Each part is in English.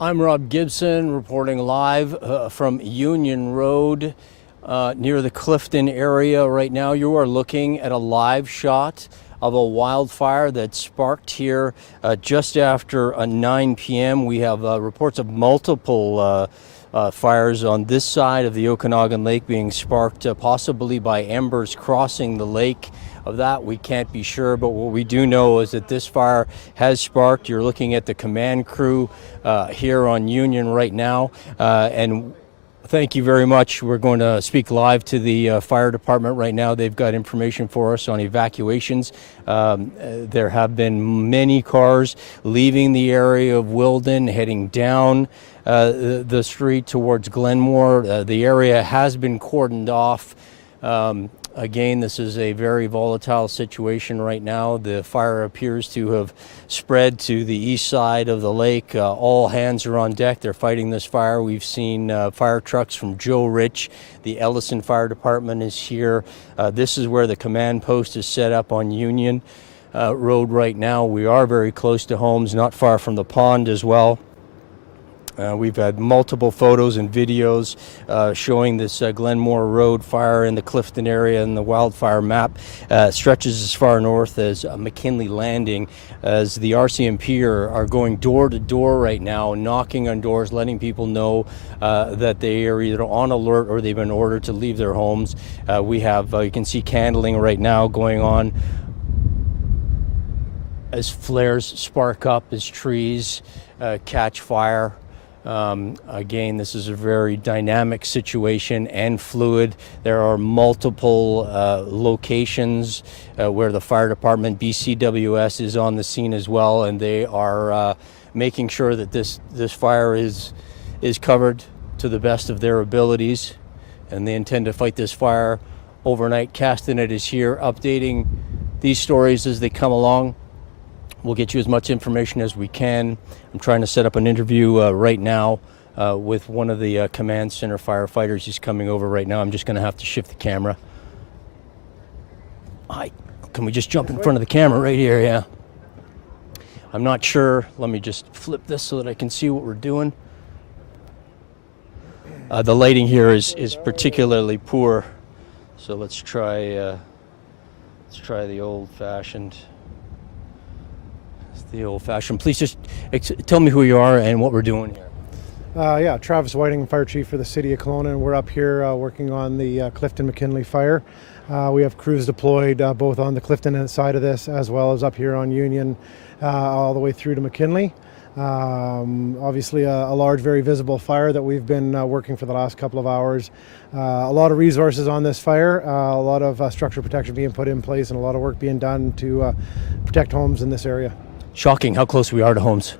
I'm Rob Gibson reporting live from Union Road near the Clifton area right now. You are looking at a live shot of a wildfire that sparked here just after 9 p.m. We have reports of multiple fires on this side of the Okanagan Lake being sparked possibly by embers crossing the lake. Of that we can't be sure, but what we do know is that this fire has sparked. You're looking at the command crew here on Union right now, and thank you very much. We're going to speak live to the fire department right now. They've got information for us on evacuations. There have been many cars leaving the area of Wilden, heading down the street towards Glenmore. The area has been cordoned off. Again, this is a very volatile situation right now. The fire appears to have spread to the east side of the lake. All hands are on deck. They're fighting this fire. We've seen fire trucks from Joe Rich. The Ellison Fire Department is here. This is where the command post is set up on Union Road right now. We are very close to homes, not far from the pond as well. We've had multiple photos and videos showing this Glenmore Road fire in the Clifton area, and the wildfire map stretches as far north as McKinley Landing, as the RCMP are going door to door right now, knocking on doors, letting people know that they are either on alert or they've been ordered to leave their homes. We have, you can see candling right now going on as flares spark up, as trees catch fire. Again, this is a very dynamic situation and fluid. There are multiple locations where the fire department, BCWS, is on the scene as well, and they are making sure that this fire is covered to the best of their abilities, and they intend to fight this fire overnight. Castanet is here updating these stories as they come along. We'll get you as much information as we can. I'm trying to set up an interview right now with one of the command center firefighters. He's coming over right now. I'm just going to have to shift the camera. Hi, can we just jump in front of the camera right here? Yeah. I'm not sure. Let me just flip this so that I can see what we're doing. The lighting here is particularly poor, so let's try the old-fashioned. Please just tell me who you are and what we're doing here. Yeah, Travis Whiting, Fire Chief for the City of Kelowna, and we're up here working on the Clifton McKinley fire. We have crews deployed both on the Clifton side of this as well as up here on Union all the way through to McKinley. Obviously a large, very visible fire that we've been working for the last couple of hours. A lot of resources on this fire, a lot of structural protection being put in place, and a lot of work being done to protect homes in this area. Shocking how close we are to homes.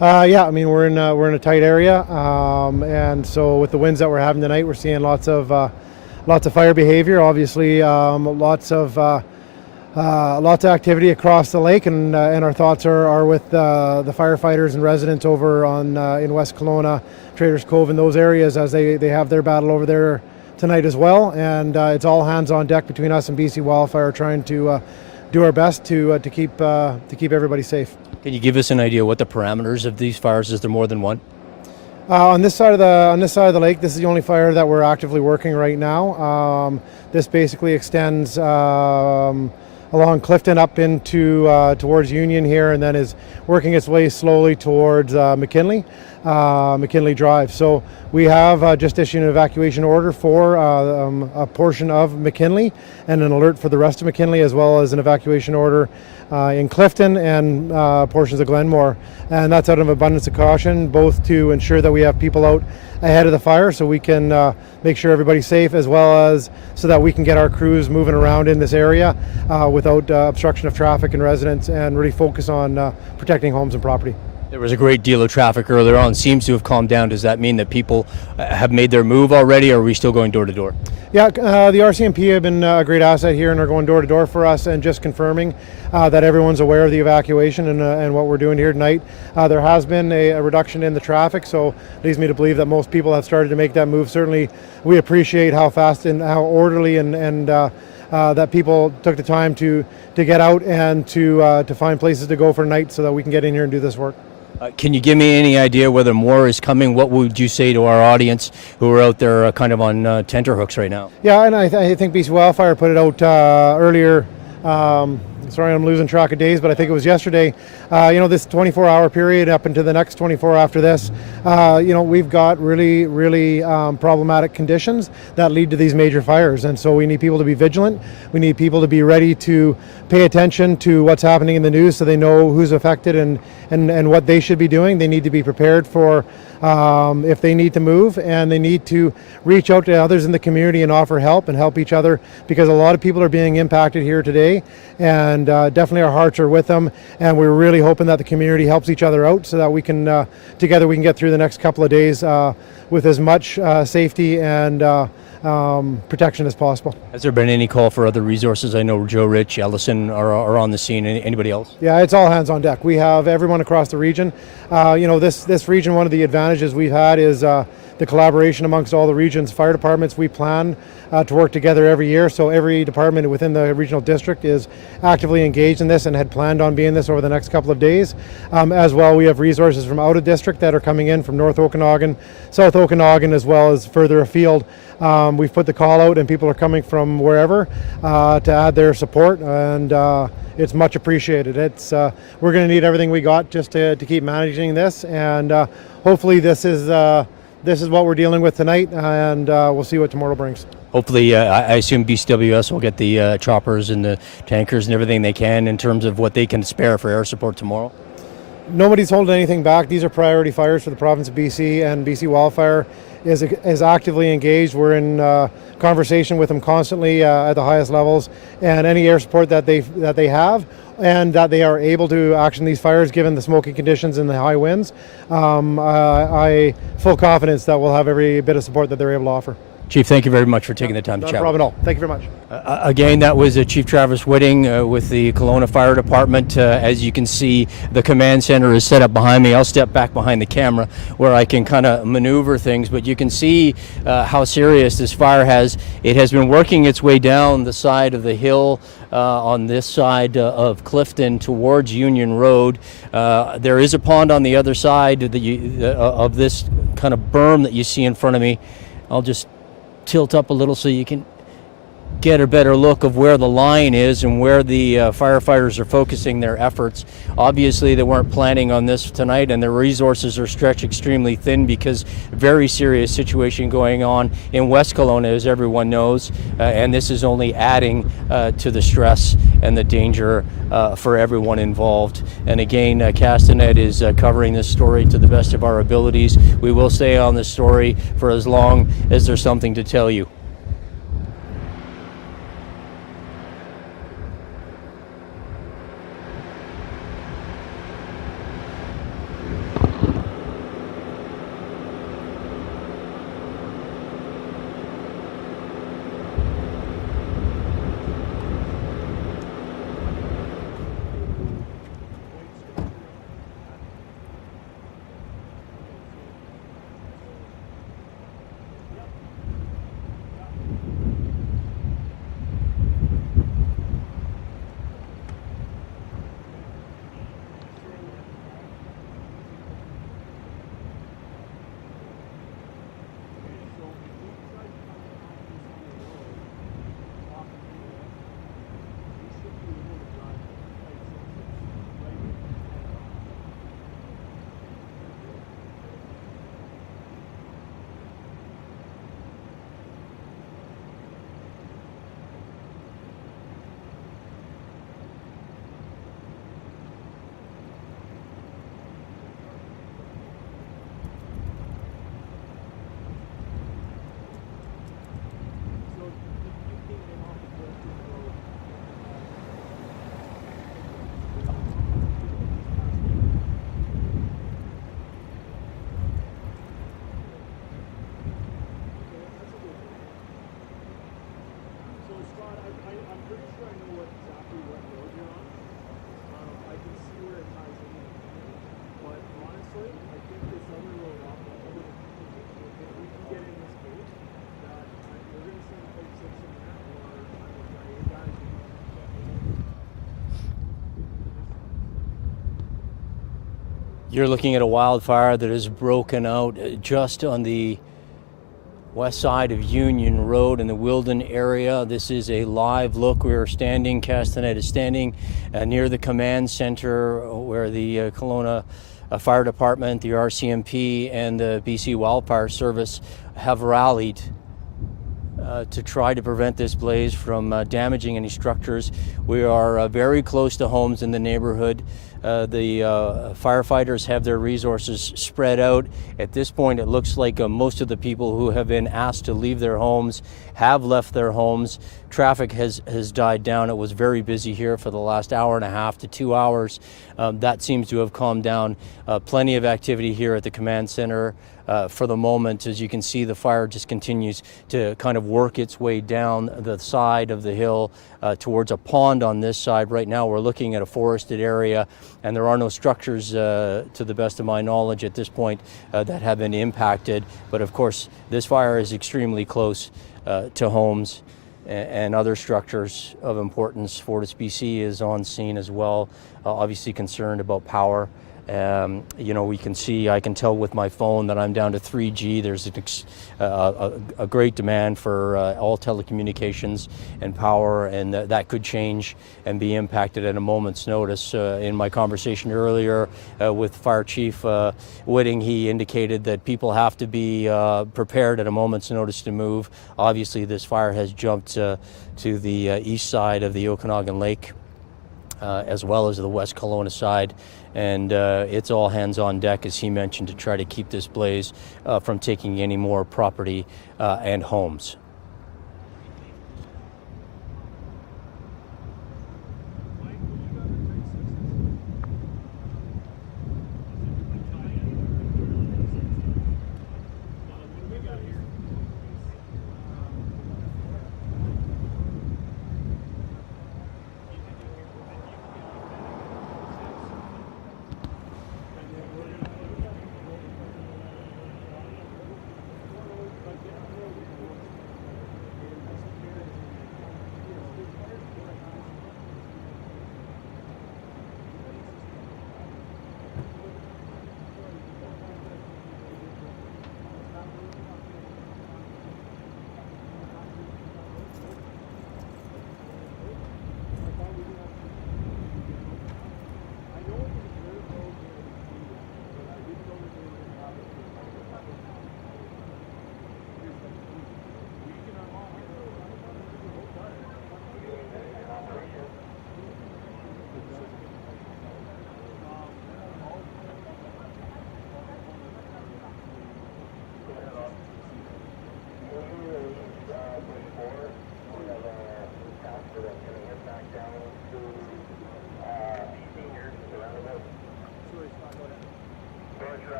Yeah, I mean we're in a tight area, and so with the winds that we're having tonight, we're seeing lots of fire behavior. Obviously, lots of activity across the lake, and our thoughts are with the firefighters and residents over on in West Kelowna, Traders Cove, and those areas as they have their battle over there tonight as well. And it's all hands on deck between us and BC Wildfire, trying to do our best to keep everybody safe. Can you give us an idea what the parameters of these fires is? There more than one? On this side of the lake, this is the only fire that we're actively working right now. This basically extends along Clifton up into towards Union here, and then is working its way slowly towards McKinley Drive. So we have just issued an evacuation order for a portion of McKinley and an alert for the rest of McKinley, as well as an evacuation order in Clifton and portions of Glenmore. And that's out of abundance of caution, both to ensure that we have people out ahead of the fire so we can make sure everybody's safe, as well as so that we can get our crews moving around in this area without obstruction of traffic and residents, and really focus on protecting homes and property. There was a great deal of traffic earlier on. Seems to have calmed down. Does that mean that people have made their move already, or are we still going door to door? Yeah, the RCMP have been a great asset here and are going door to door for us, and just confirming that everyone's aware of the evacuation and what we're doing here tonight. There has been a reduction in the traffic, so it leads me to believe that most people have started to make that move. Certainly, we appreciate how fast and how orderly and that people took the time to get out and to find places to go for tonight so that we can get in here and do this work. Can you give me any idea whether more is coming? What would you say to our audience who are out there kind of on tenterhooks right now? Yeah, and I think BC Wildfire put it out earlier. Sorry, I'm losing track of days, but I think it was yesterday. This 24-hour period up into the next 24 after this, we've got really, really problematic conditions that lead to these major fires. And so we need people to be vigilant. We need people to be ready to pay attention to what's happening in the news so they know who's affected and what they should be doing. They need to be prepared for if they need to move, and they need to reach out to others in the community and offer help and help each other, because a lot of people are being impacted here today, and definitely our hearts are with them, and we're really hoping that the community helps each other out so that we can together we can get through the next couple of days with as much safety and protection as possible. Has there been any call for other resources? I know Joe, Rich, Ellison are on the scene. Anybody else? Yeah, it's all hands on deck. We have everyone across the region. This region, one of the advantages we've had is the collaboration amongst all the region's fire departments. We plan to work together every year, so every department within the regional district is actively engaged in this and had planned on being this over the next couple of days. As well, we have resources from out of district that are coming in from North Okanagan, South Okanagan, as well as further afield. We've put the call out, and people are coming from wherever to add their support, and it's much appreciated. We're going to need everything we got just to keep managing this, and hopefully this is what we're dealing with tonight, and we'll see what tomorrow brings. Hopefully, I assume BCWS will get the choppers and the tankers and everything they can in terms of what they can spare for air support tomorrow. Nobody's holding anything back. These are priority fires for the province of BC, and BC Wildfire is actively engaged. We're in conversation with them constantly at the highest levels, and any air support that they have and that they are able to action these fires given the smoking conditions and the high winds, I full confidence that we'll have every bit of support that they're able to offer. Chief, thank you very much for taking the time to chat. No problem at all. Thank you very much. Again, that was Chief Travis Whitting with the Kelowna Fire Department. As you can see, the command center is set up behind me. I'll step back behind the camera where I can kind of maneuver things, but you can see how serious this fire has. It has been working its way down the side of the hill on this side of Clifton towards Union Road. There is a pond on the other side of this kind of berm that you see in front of me. I'll just tilt up a little so you can get a better look of where the line is and where the firefighters are focusing their efforts. Obviously, they weren't planning on this tonight, and their resources are stretched extremely thin because very serious situation going on in West Kelowna, as everyone knows, and this is only adding to the stress and the danger for everyone involved. And again, Castanet is covering this story to the best of our abilities. We will stay on this story for as long as there's something to tell you. You're looking at a wildfire that has broken out just on the west side of Union Road in the Wilden area. This is a live look. We're standing, Castanet is standing near the command center where the Kelowna Fire Department, the RCMP, and the BC Wildfire Service have rallied to try to prevent this blaze from damaging any structures. We are very close to homes in the neighborhood. The firefighters have their resources spread out. At this point, it looks like most of the people who have been asked to leave their homes have left their homes. Traffic has died down. It was very busy here for the last hour and a half to 2 hours. That seems to have calmed down. Plenty of activity here at the command center. For the moment, as you can see, the fire just continues to kind of work its way down the side of the hill towards a pond on this side. Right now we're looking at a forested area, and there are no structures, to the best of my knowledge at this point, that have been impacted. But of course, this fire is extremely close to homes and other structures of importance. FortisBC is on scene as well, obviously concerned about power. We can see, I can tell with my phone that I'm down to 3G. There's a great demand for all telecommunications and power, and that could change and be impacted at a moment's notice. In my conversation earlier with Fire Chief Whitting, he indicated that people have to be prepared at a moment's notice to move. Obviously, this fire has jumped to the east side of the Okanagan Lake, as well as the West Kelowna side. And it's all hands on deck, as he mentioned, to try to keep this blaze from taking any more property and homes.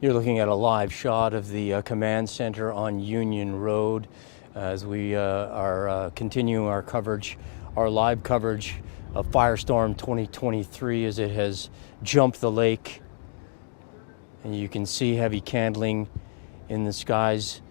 You're looking at a live shot of the command center on Union Road as we are continuing our coverage, our live coverage of Firestorm 2023 as it has jumped the lake. And you can see heavy candling in the skies.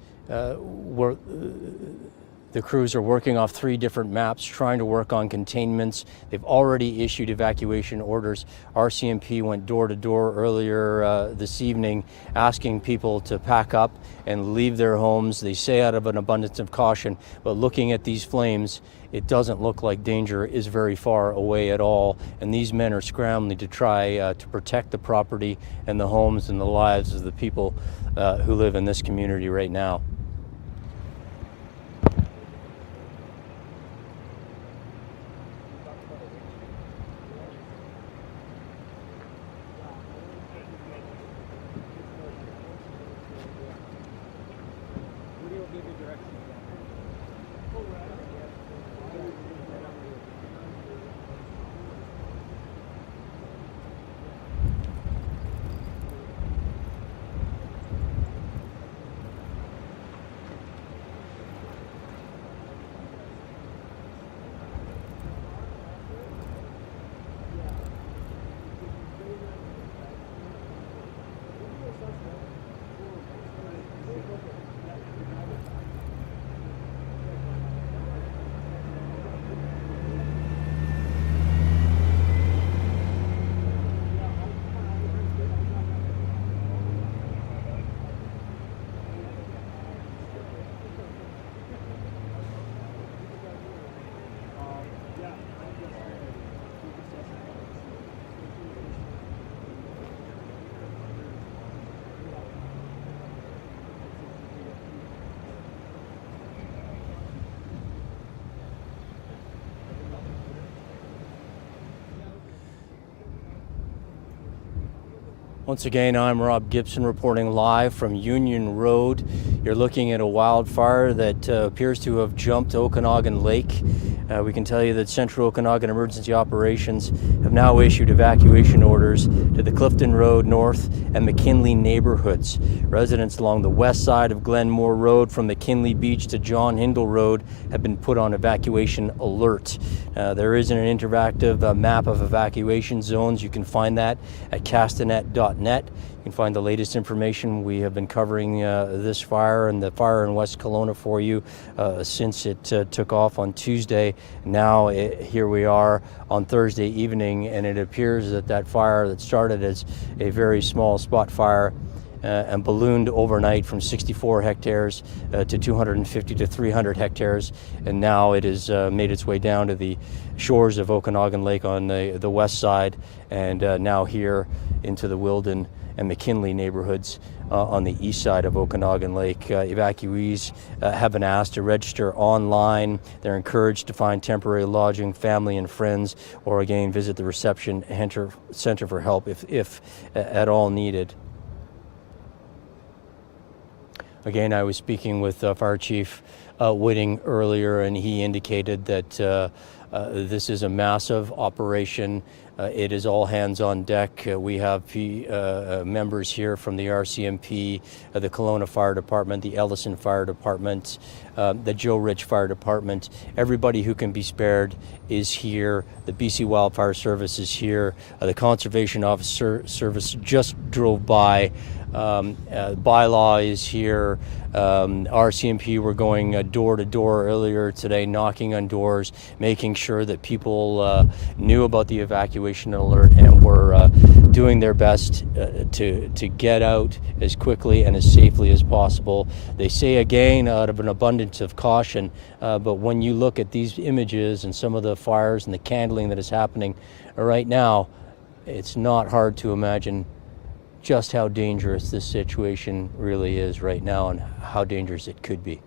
The crews are working off 3 different maps, trying to work on containments. They've already issued evacuation orders. RCMP went door to door earlier this evening, asking people to pack up and leave their homes. They say out of an abundance of caution, but looking at these flames, it doesn't look like danger is very far away at all. And these men are scrambling to try to protect the property and the homes and the lives of the people who live in this community right now. Once again, I'm Rob Gibson reporting live from Union Road. You're looking at a wildfire that appears to have jumped Okanagan Lake. We can tell you that Central Okanagan Emergency Operations have now issued evacuation orders to the Clifton Road North and McKinley neighborhoods. Residents along the west side of Glenmore Road from McKinley Beach to John Hindle Road have been put on evacuation alert. There isn't an interactive map of evacuation zones. You can find that at castanet.net. You can find the latest information. We have been covering this fire and the fire in West Kelowna for you since it took off on Tuesday. Now here we are on Thursday evening, and it appears that that fire that started as a very small spot fire and ballooned overnight from 64 hectares to 250 to 300 hectares, and now it has made its way down to the shores of Okanagan Lake on the west side, and now here into the Wilden and McKinley neighborhoods on the east side of Okanagan Lake. Evacuees have been asked to register online. They're encouraged to find temporary lodging, family and friends, or again visit the reception center for help if at all needed. Again, I was speaking with Fire Chief Whitting earlier, and he indicated that this is a massive operation. It is all hands on deck. We have members here from the RCMP, the Kelowna Fire Department, the Ellison Fire Department, the Joe Rich Fire Department. Everybody who can be spared is here. The BC Wildfire Service is here. The Conservation Officer Service just drove by. Bylaw is here. RCMP were going door to door earlier today, knocking on doors, making sure that people knew about the evacuation alert and were doing their best to get out as quickly and as safely as possible. They say again out of an abundance of caution, but when you look at these images and some of the fires and the candling that is happening right now, it's not hard to imagine just how dangerous this situation really is right now and how dangerous it could be.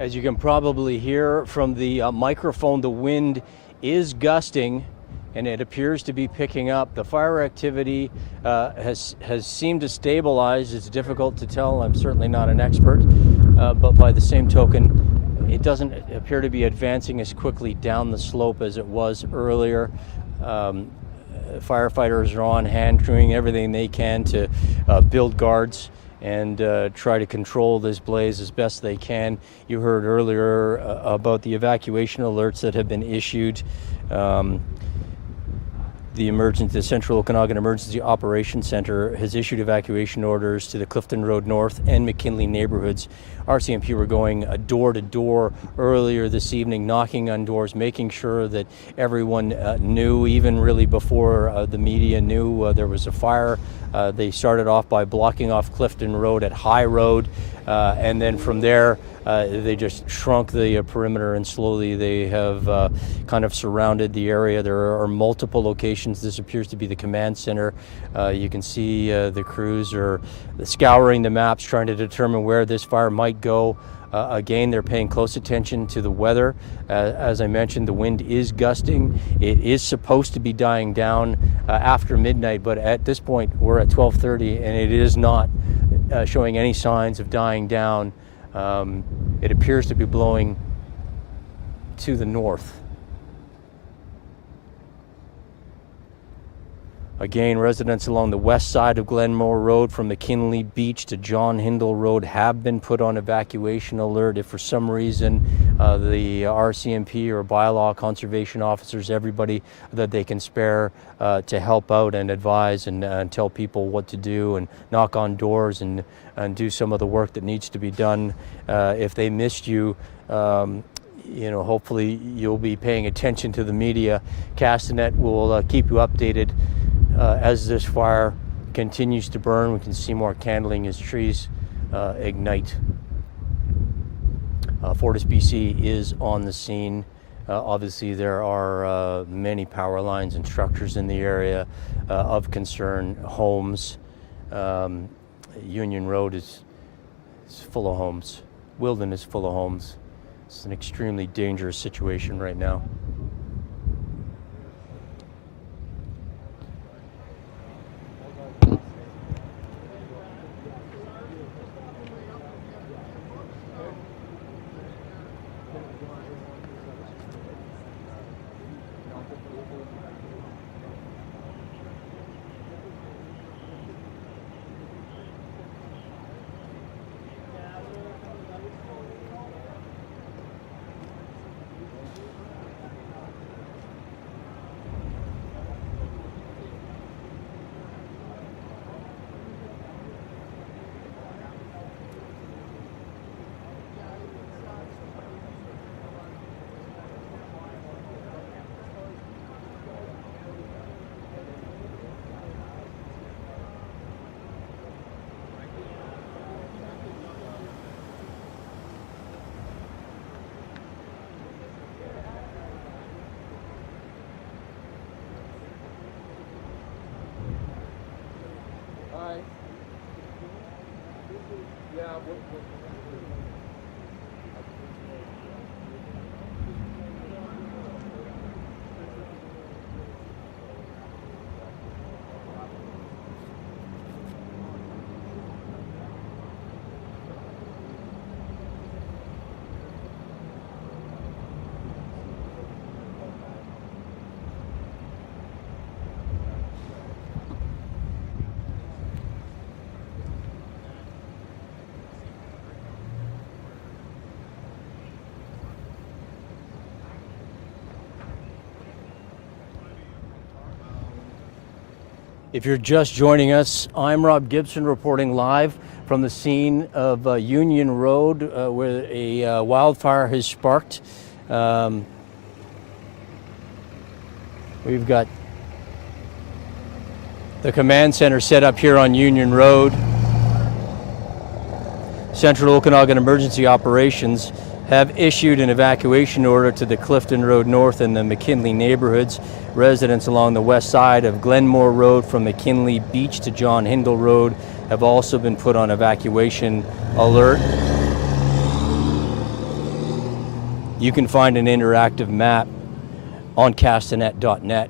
As you can probably hear from the microphone, the wind is gusting and it appears to be picking up. The fire activity has seemed to stabilize. It's difficult to tell. I'm certainly not an expert, but by the same token, it doesn't appear to be advancing as quickly down the slope as it was earlier. Firefighters are on hand doing everything they can to build guards and try to control this blaze as best they can. You heard earlier about the evacuation alerts that have been issued. The Central Okanagan Emergency Operations Center has issued evacuation orders to the Clifton Road North and McKinley neighborhoods. RCMP were going door to door earlier this evening, knocking on doors, making sure that everyone knew, even really before the media knew there was a fire. They started off by blocking off Clifton Road at High Road, and then from there they just shrunk the perimeter, and slowly they have kind of surrounded the area. There are multiple locations. This appears to be the command center. You can see the crews are scouring the maps, trying to determine where this fire might go. Again, they're paying close attention to the weather. As I mentioned, the wind is gusting. It is supposed to be dying down after midnight, but at this point we're at 12:30 and it is not showing any signs of dying down. It appears to be blowing to the north. Again, residents along the west side of Glenmore Road from McKinley Beach to John Hindle Road have been put on evacuation alert. If for some reason the RCMP or bylaw conservation officers, everybody that they can spare to help out and advise and tell people what to do and knock on doors and do some of the work that needs to be done. If they missed you, hopefully you'll be paying attention to the media. Castanet will keep you updated as this fire continues to burn. We can see more candling as trees ignite. FortisBC is on the scene. Obviously there are many power lines and structures in the area of concern, homes. Union Road is full of homes. Wilden is full of homes. It's an extremely dangerous situation right now. If you're just joining us, I'm Rob Gibson reporting live from the scene of Union Road where a wildfire has sparked. We've got the command center set up here on Union Road. Central Okanagan Emergency Operations have issued an evacuation order to the Clifton Road North and the McKinley neighborhoods. Residents along the west side of Glenmore Road from McKinley Beach to John Hindle Road have also been put on evacuation alert. You can find an interactive map on castanet.net.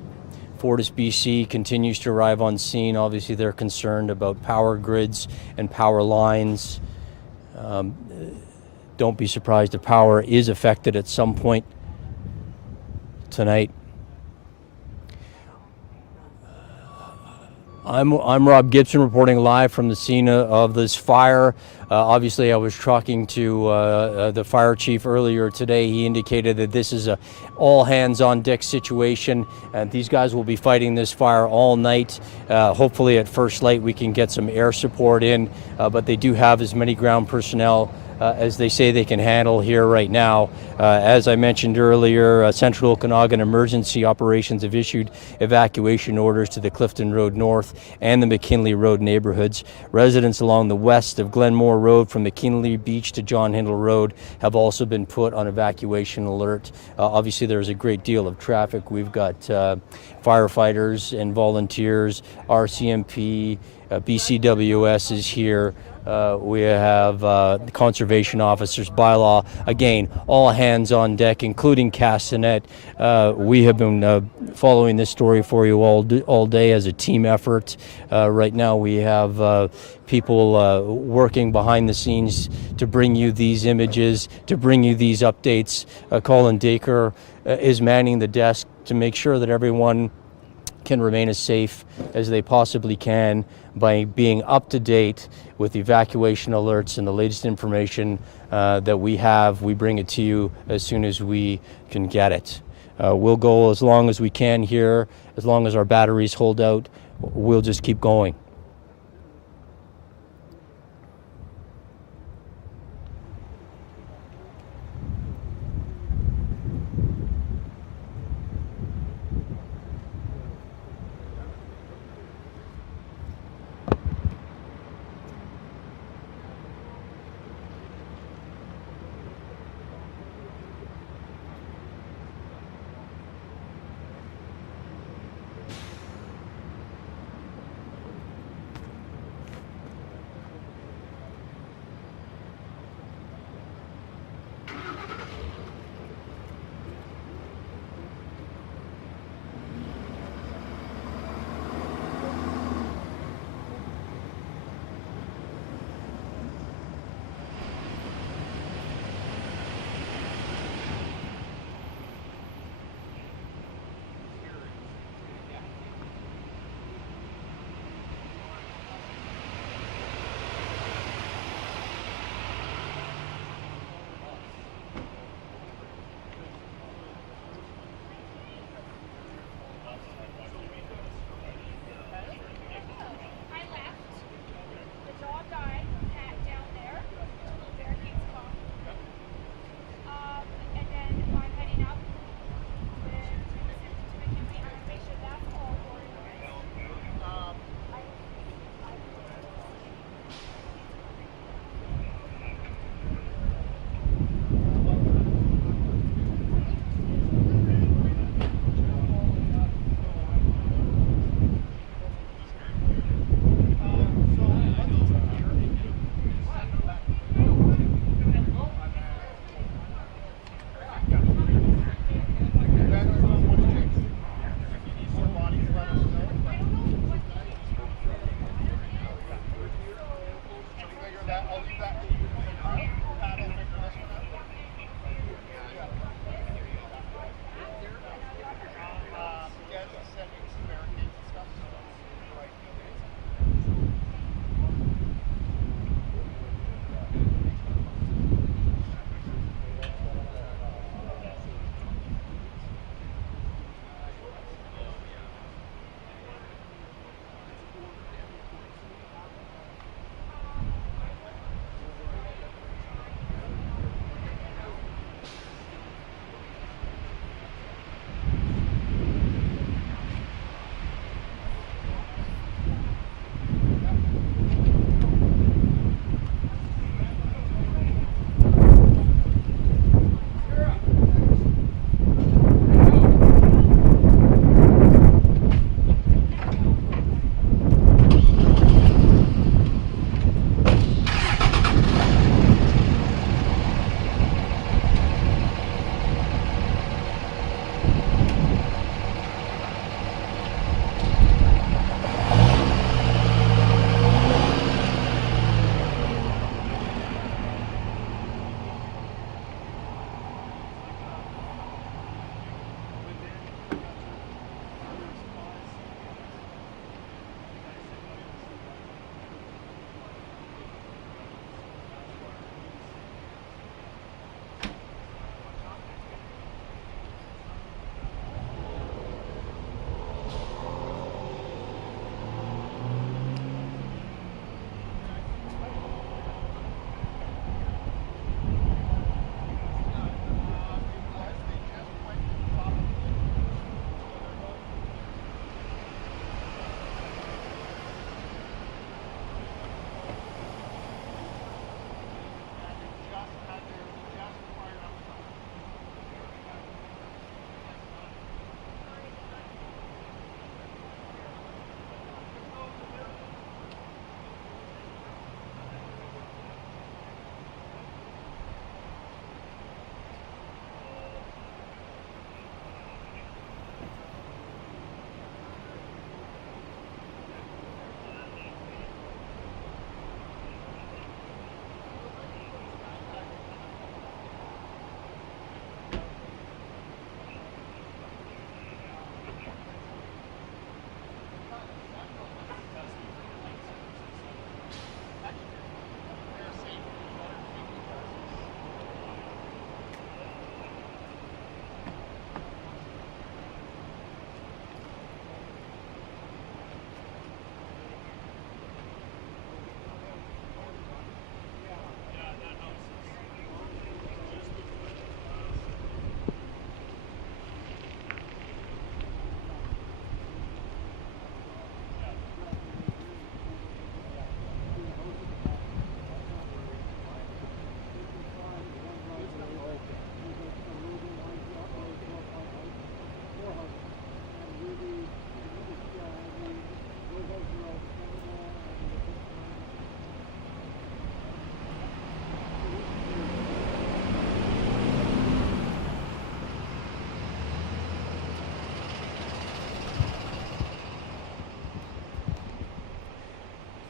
FortisBC continues to arrive on scene. Obviously, they're concerned about power grids and power lines. Don't be surprised if power is affected at some point tonight. I'm Rob Gibson reporting live from the scene of this fire. Obviously, I was talking to the fire chief earlier today. He indicated that this is a all hands on deck situation, and these guys will be fighting this fire all night. Hopefully, at first light, we can get some air support in, but they do have as many ground personnel as they say they can handle here right now. As I mentioned earlier, Central Okanagan Emergency Operations have issued evacuation orders to the Clifton Road North and the McKinley Road neighborhoods. Residents along the west of Glenmore Road from McKinley Beach to John Hindle Road have also been put on evacuation alert. Obviously, there's a great deal of traffic. We've got firefighters and volunteers, RCMP, BCWS is here. We have the conservation officers, bylaw, again, all hands on deck, including Castanet. We have been following this story for you all day as a team effort. Right now we have people working behind the scenes to bring you these images, to bring you these updates. Colin Dacre is manning the desk to make sure that everyone can remain as safe as they possibly can by being up to date with evacuation alerts and the latest information that we have. We bring it to you as soon as we can get it. We'll go as long as we can here, as long as our batteries hold out. We'll just keep going.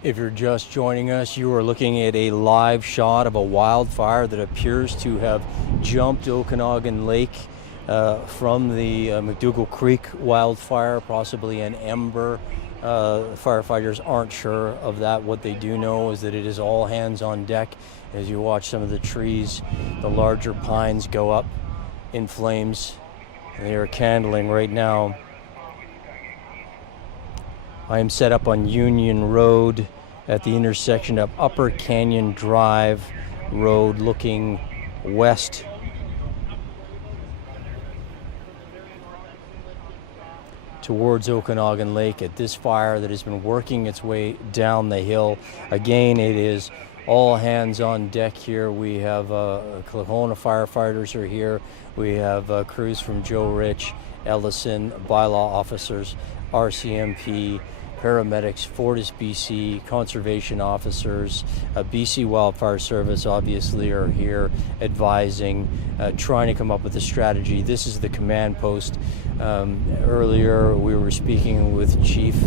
If you're just joining us, you are looking at a live shot of a wildfire that appears to have jumped Okanagan Lake from the McDougall Creek wildfire, possibly an ember. Firefighters aren't sure of that. What they do know is that it is all hands on deck. As you watch some of the trees, the larger pines go up in flames. They are kindling right now. I am set up on Union Road at the intersection of Upper Canyon Drive Road, looking west towards Okanagan Lake at this fire that has been working its way down the hill. Again, it is all hands on deck here. We have Kelowna firefighters are here. We have crews from Joe Rich, Ellison, bylaw officers, RCMP, paramedics, Fortis BC, conservation officers, BC Wildfire Service obviously are here advising, trying to come up with a strategy. This is the command post. Earlier we were speaking with Chief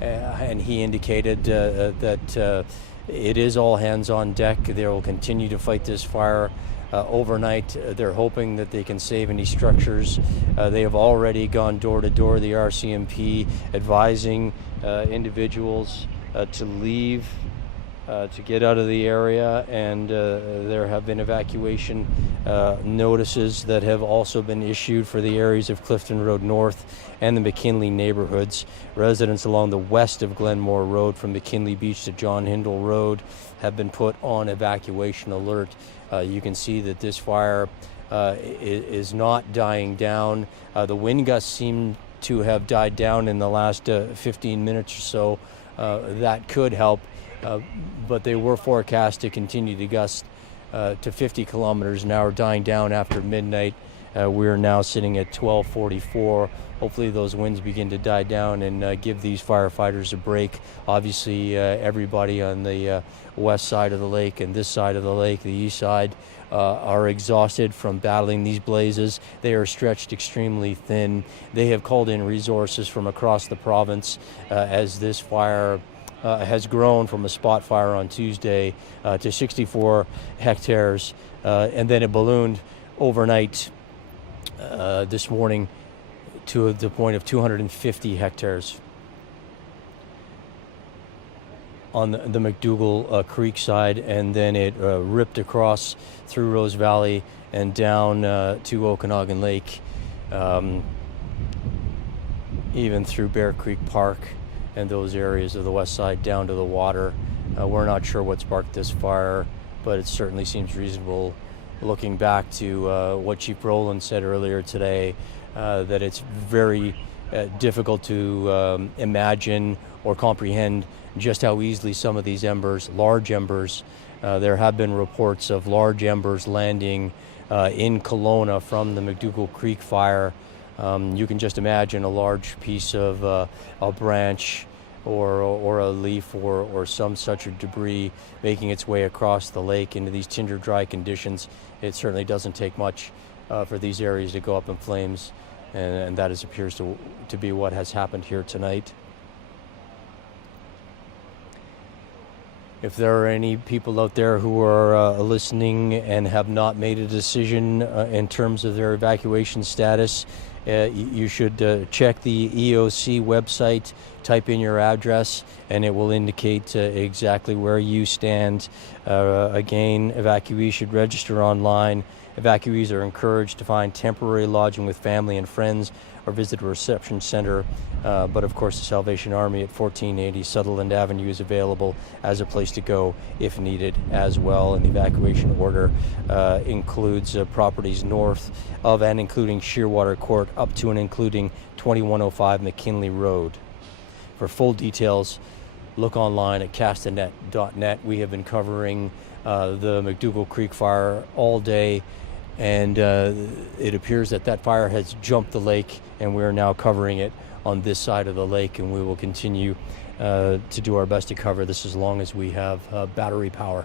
and he indicated that it is all hands on deck. They will continue to fight this fire overnight. They're hoping that they can save any structures. They have already gone door to door, the RCMP, advising individuals to leave, to get out of the area, and there have been evacuation notices that have also been issued for the areas of Clifton Road North and the McKinley neighborhoods. Residents along the west of Glenmore Road from McKinley Beach to John Hindle Road have been put on evacuation alert. You can see that this fire is not dying down. The wind gusts seem to have died down in the last 15 minutes or so. That could help, but they were forecast to continue to gust to 50 kilometers an hour, dying down after midnight. We're now sitting at 12:44. Hopefully those winds begin to die down and give these firefighters a break. Obviously, everybody on the west side of the lake and this side of the lake, the east side, are exhausted from battling these blazes. They are stretched extremely thin. They have called in resources from across the province as this fire has grown from a spot fire on Tuesday to 64 hectares, and then it ballooned overnight this morning to the point of 250 hectares on the McDougall Creek side, and then it ripped across through Rose Valley and down to Okanagan Lake, even through Bear Creek Park and those areas of the west side down to the water. We're not sure what sparked this fire, but it certainly seems reasonable looking back to what Chief Brolin said earlier today, that it's very difficult to imagine or comprehend just how easily some of these embers, large embers, there have been reports of large embers landing in Kelowna from the McDougall Creek fire. You can just imagine a large piece of a branch or a leaf or some such debris making its way across the lake into these tinder dry conditions. It certainly doesn't take much for these areas to go up in flames, and that appears to be what has happened here tonight. If there are any people out there who are listening and have not made a decision in terms of their evacuation status, you should check the EOC website, type in your address, and it will indicate exactly where you stand. Again, evacuees should register online. Evacuees are encouraged to find temporary lodging with family and friends or visit a reception center. But of course, the Salvation Army at 1480 Sutherland Avenue is available as a place to go if needed as well. And the evacuation order includes properties north of and including Shearwater Court up to and including 2105 McKinley Road. For full details, look online at castanet.net. We have been covering the McDougall Creek fire all day, and it appears that fire has jumped the lake, and we are now covering it on this side of the lake, and we will continue to do our best to cover this as long as we have battery power.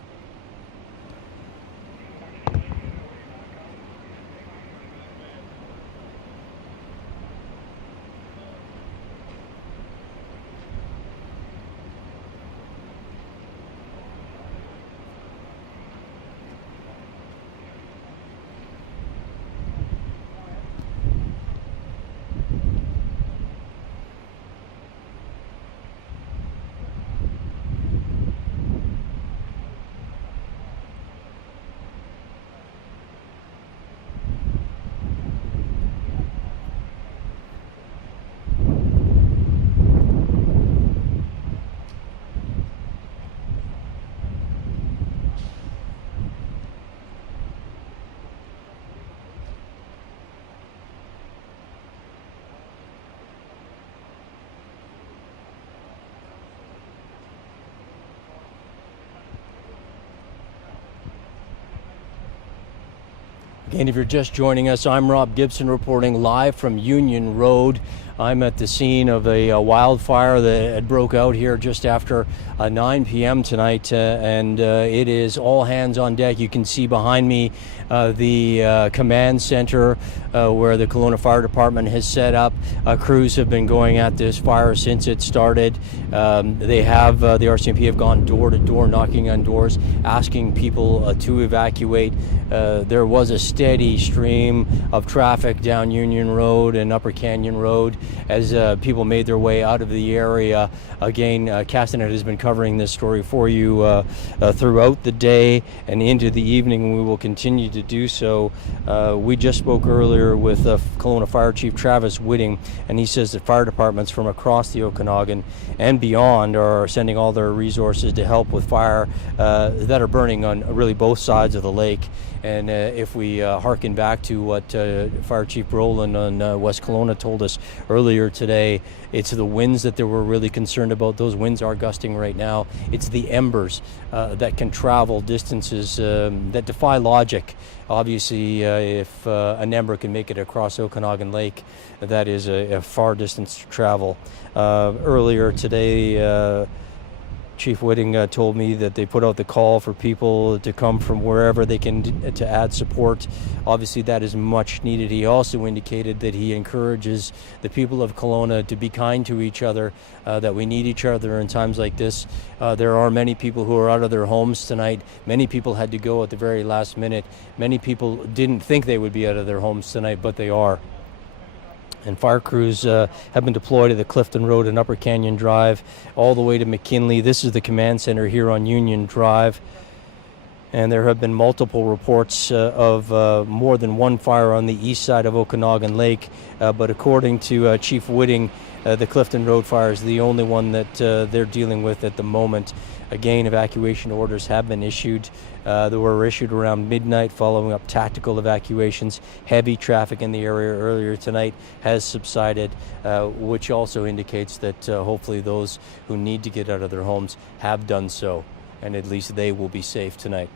And if you're just joining us, I'm Rob Gibson reporting live from Union Road. I'm at the scene of a wildfire that had broke out here just after 9 p.m. tonight, and it is all hands on deck. You can see behind me the command center where the Kelowna Fire Department has set up. Crews have been going at this fire since it started. The RCMP have gone door to door, knocking on doors, asking people to evacuate. There was a steady stream of traffic down Union Road and Upper Canyon Road as people made their way out of the area. Again, Castanet has been covering this story for you throughout the day and into the evening, and we will continue to do so. We just spoke earlier with Kelowna Fire Chief Travis Whitting, and he says that fire departments from across the Okanagan and beyond are sending all their resources to help with fire that are burning on really both sides of the lake. And if we hearken back to what Fire Chief Brolin on West Kelowna told us earlier today, it's the winds that they were really concerned about. Those winds are gusting right now. It's the embers that can travel distances that defy logic. Obviously, if an ember can make it across Okanagan Lake, that is a far distance to travel. Earlier today, Chief Whitting told me that they put out the call for people to come from wherever they can to add support. Obviously, that is much needed. He also indicated that he encourages the people of Kelowna to be kind to each other, that we need each other in times like this. There are many people who are out of their homes tonight. Many people had to go at the very last minute. Many people didn't think they would be out of their homes tonight, but they are. And fire crews have been deployed to the Clifton Road and Upper Canyon Drive, all the way to McKinley. This is the command center here on Union Drive. And there have been multiple reports of more than one fire on the east side of Okanagan Lake. But according to Chief Whitting, the Clifton Road fire is the only one that they're dealing with at the moment. Again, evacuation orders have been issued. They were issued around midnight, following up tactical evacuations. Heavy traffic in the area earlier tonight has subsided, which also indicates that hopefully those who need to get out of their homes have done so, and at least they will be safe tonight.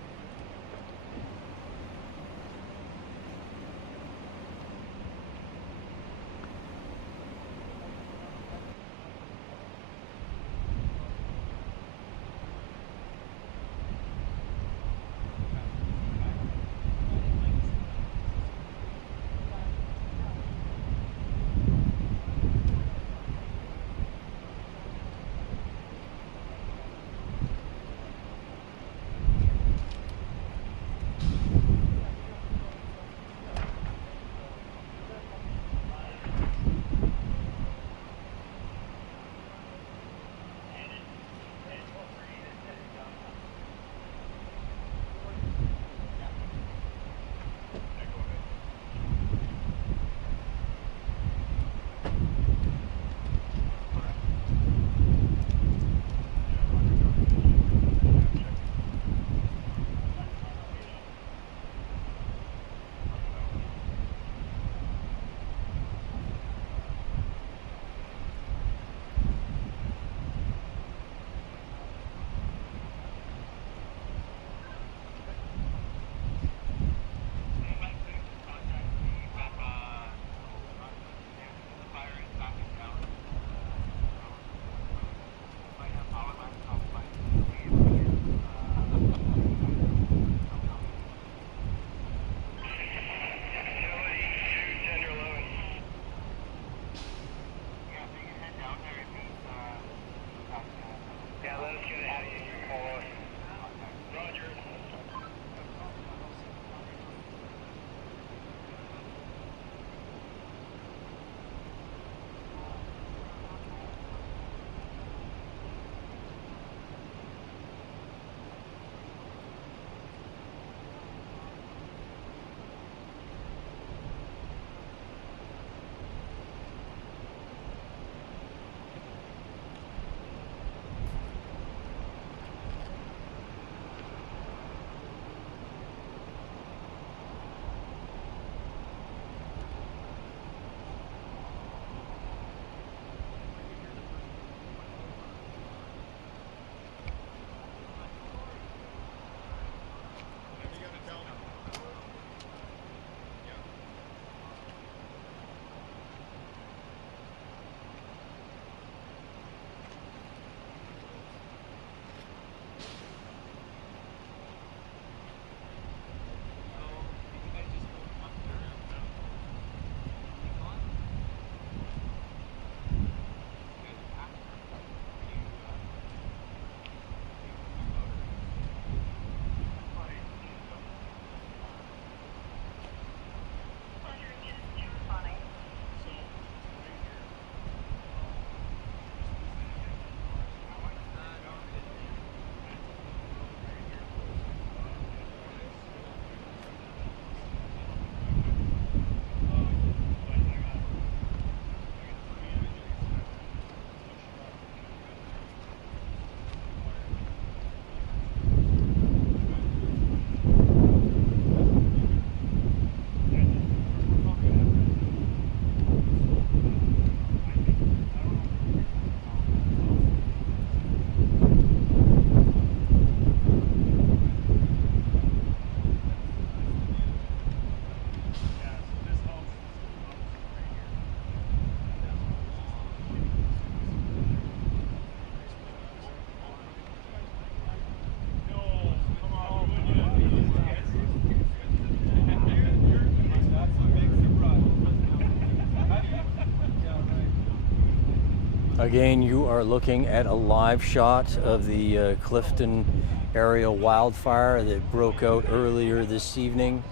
Again, you are looking at a live shot of the Clifton area wildfire that broke out earlier this evening.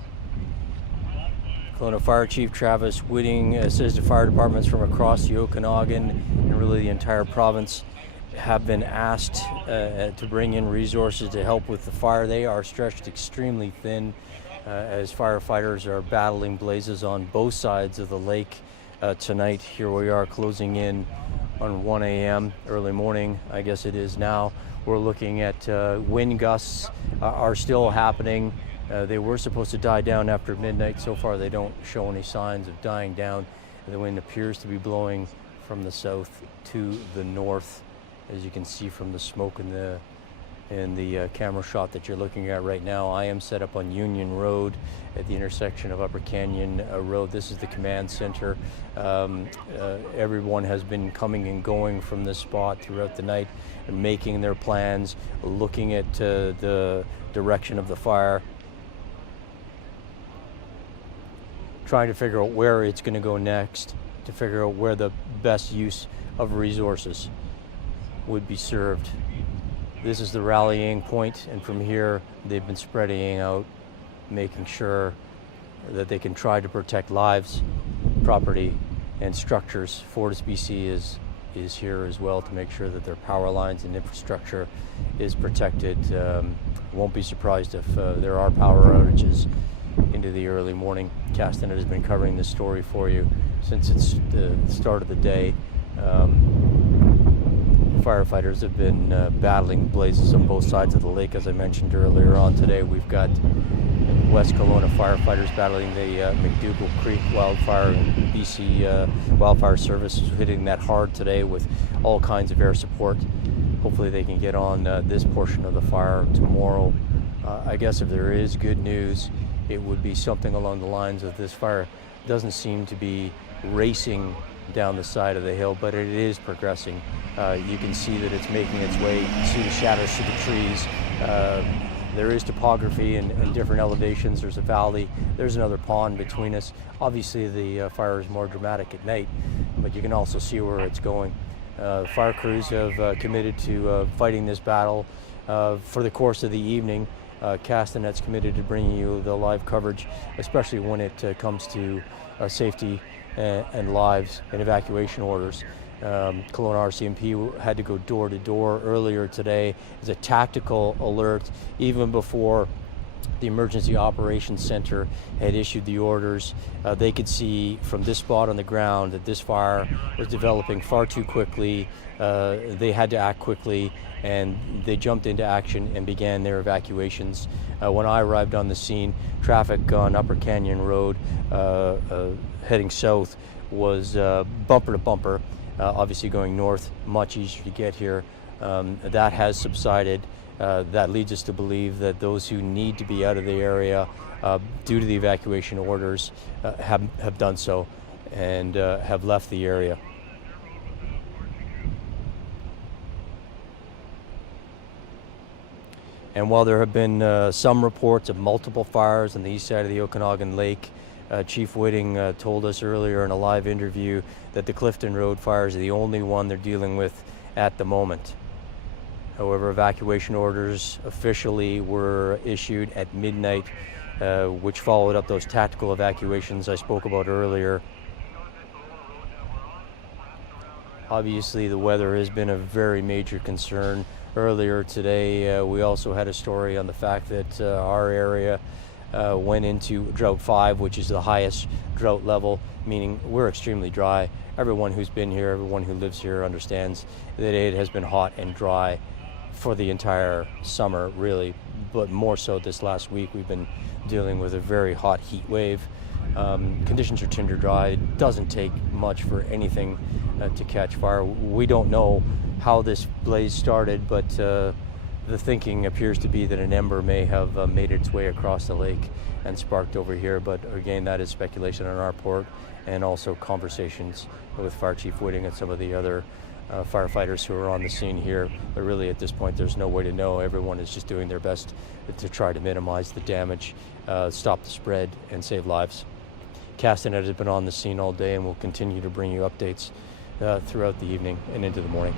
Kelowna Fire Chief Travis Whitting says the fire departments from across the Okanagan and really the entire province have been asked to bring in resources to help with the fire. They are stretched extremely thin as firefighters are battling blazes on both sides of the lake tonight. Here we are closing in on 1 a.m. early morning, I guess it is now. We're looking at wind gusts are still happening. They were supposed to die down after midnight. So far they don't show any signs of dying down. The wind appears to be blowing from the south to the north, as you can see from the smoke in the camera shot that you're looking at right now. I am set up on Union Road at the intersection of Upper Canyon Road. This is the command center. Everyone has been coming and going from this spot throughout the night and making their plans, looking at the direction of the fire, trying to figure out where it's going to go next, to figure out where the best use of resources would be served. This is the rallying point, and from here they've been spreading out, making sure that they can try to protect lives, property, and structures. FortisBC is here as well to make sure that their power lines and infrastructure is protected. Won't be surprised if there are power outages into the early morning. Castanet has been covering this story for you since it's the start of the day. Firefighters have been battling blazes on both sides of the lake. As I mentioned earlier on today, we've got West Kelowna firefighters battling the McDougall Creek wildfire. BC Wildfire Service is hitting that hard today with all kinds of air support. Hopefully they can get on this portion of the fire tomorrow. I guess if there is good news, it would be something along the lines of this fire doesn't seem to be racing down the side of the hill, but it is progressing. You can see that it's making its way. You can see the shadows through the trees. There is topography in different elevations. There's a valley. There's another pond between us. Obviously the fire is more dramatic at night, but you can also see where it's going. Fire crews have committed to fighting this battle for the course of the evening. Castanet's committed to bringing you the live coverage, especially when it comes to safety and lives and evacuation orders. Kelowna RCMP had to go door to door earlier today as a tactical alert, even before the Emergency Operations Center had issued the orders. They could see from this spot on the ground that this fire was developing far too quickly. They had to act quickly, and they jumped into action and began their evacuations. When I arrived on the scene, traffic on Upper Canyon Road heading south was bumper to bumper, obviously going north, much easier to get here. That has subsided. That leads us to believe that those who need to be out of the area due to the evacuation orders have done so and have left the area. And while there have been some reports of multiple fires on the east side of the Okanagan Lake, Chief Whitting told us earlier in a live interview that the Clifton Road fires are the only one they're dealing with at the moment. However, evacuation orders officially were issued at midnight, which followed up those tactical evacuations I spoke about earlier. Obviously, the weather has been a very major concern. Earlier today, we also had a story on the fact that our area went into drought 5, which is the highest drought level, meaning we're extremely dry. Everyone who's been here, everyone who lives here understands that it has been hot and dry for the entire summer, really, but more so this last week. We've been dealing with a very hot heat wave. Conditions are tinder dry. It doesn't take much for anything to catch fire. We don't know how this blaze started, but the thinking appears to be that an ember may have made its way across the lake and sparked over here. But again, that is speculation on our part, and also conversations with Fire Chief Whitting and some of the other firefighters who are on the scene here. But really at this point there's no way to know. Everyone is just doing their best to try to minimize the damage, stop the spread, and save lives. Castanet has been on the scene all day and will continue to bring you updates throughout the evening and into the morning.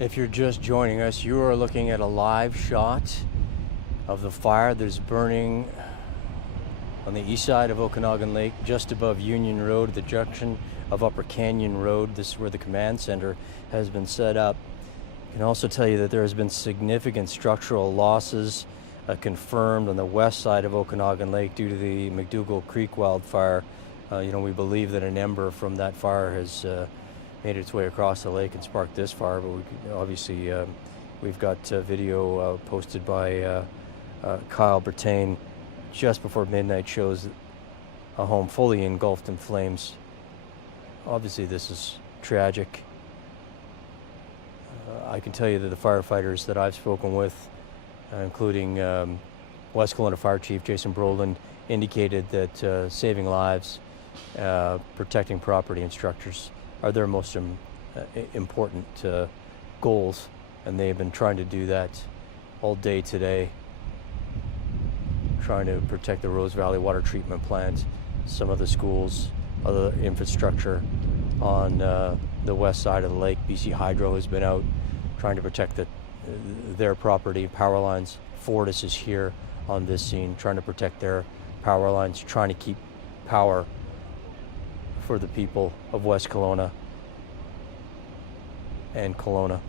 If you're just joining us, you are looking at a live shot of the fire that is burning on the east side of Okanagan Lake, just above Union Road, at the junction of Upper Canyon Road. This is where the command center has been set up. I can also tell you that there has been significant structural losses confirmed on the west side of Okanagan Lake due to the McDougall Creek wildfire. We believe that an ember from that fire has made its way across the lake and sparked this fire, but obviously we've got video posted by Kyle Bertain just before midnight, shows a home fully engulfed in flames. Obviously this is tragic. I can tell you that the firefighters that I've spoken with, including West Kelowna Fire Chief Jason Brolin, indicated that saving lives, protecting property and structures are their most important goals, and they've been trying to do that all day today, trying to protect the Rose Valley Water Treatment Plant, some of the schools, other infrastructure on the west side of the lake. BC Hydro has been out trying to protect their property, power lines. Fortis is here on this scene, trying to protect their power lines, trying to keep power for the people of West Kelowna and Kelowna.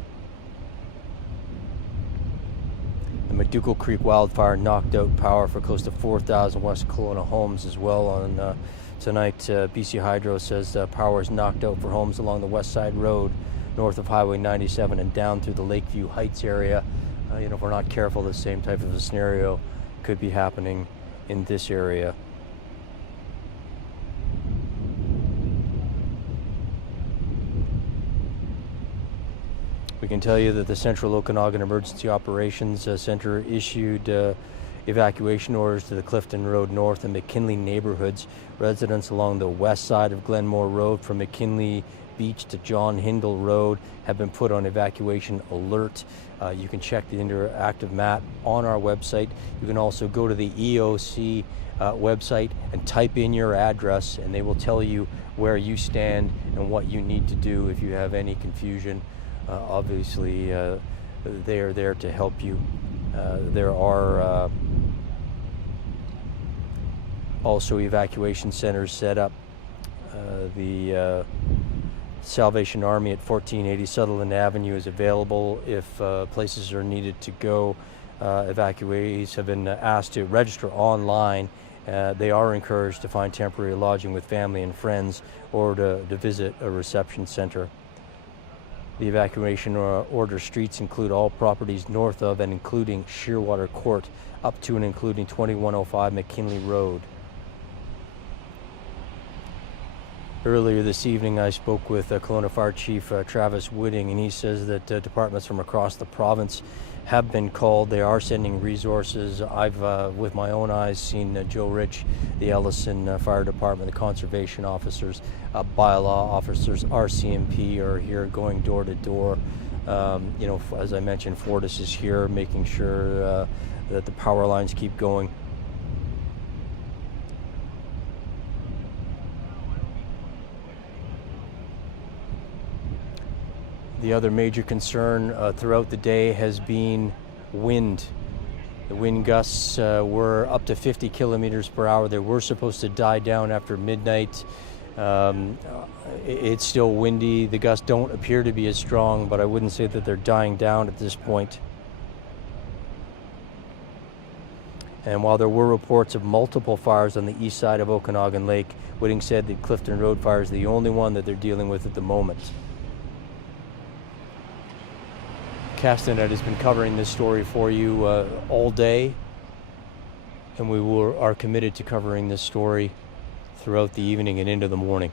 The McDougall Creek wildfire knocked out power for close to 4,000 West Kelowna homes as well. On tonight, BC Hydro says power is knocked out for homes along the West Side Road, north of Highway 97, and down through the Lakeview Heights area. If we're not careful, the same type of a scenario could be happening in this area. We can tell you that the Central Okanagan Emergency Operations Center issued evacuation orders to the Clifton Road North and McKinley neighborhoods. Residents along the west side of Glenmore Road from McKinley Beach to John Hindle Road have been put on evacuation alert. You can check the interactive map on our website. You can also go to the EOC website and type in your address, and they will tell you where you stand and what you need to do if you have any confusion. Obviously, they are there to help you. There are also evacuation centers set up. The Salvation Army at 1480 Sutherland Avenue is available if places are needed to go. Evacuees have been asked to register online. They are encouraged to find temporary lodging with family and friends or to visit a reception center. The evacuation order streets include all properties north of and including Shearwater Court up to and including 2105 McKinley Road. Earlier this evening, I spoke with Kelowna Fire Chief Travis Whitting, and he says that departments from across the province have been called. They are sending resources. I've, with my own eyes, seen Joe Rich, the Ellison Fire Department, the conservation officers, bylaw officers, RCMP are here going door to door. As I mentioned, Fortis is here making sure that the power lines keep going. The other major concern throughout the day has been wind. The wind gusts were up to 50 kilometers per hour. They were supposed to die down after midnight. It's still windy. The gusts don't appear to be as strong, but I wouldn't say that they're dying down at this point. And while there were reports of multiple fires on the east side of Okanagan Lake, Whitting said that Clifton Road fire is the only one that they're dealing with at the moment. Castanet has been covering this story for you all day, and we are committed to covering this story throughout the evening and into the morning.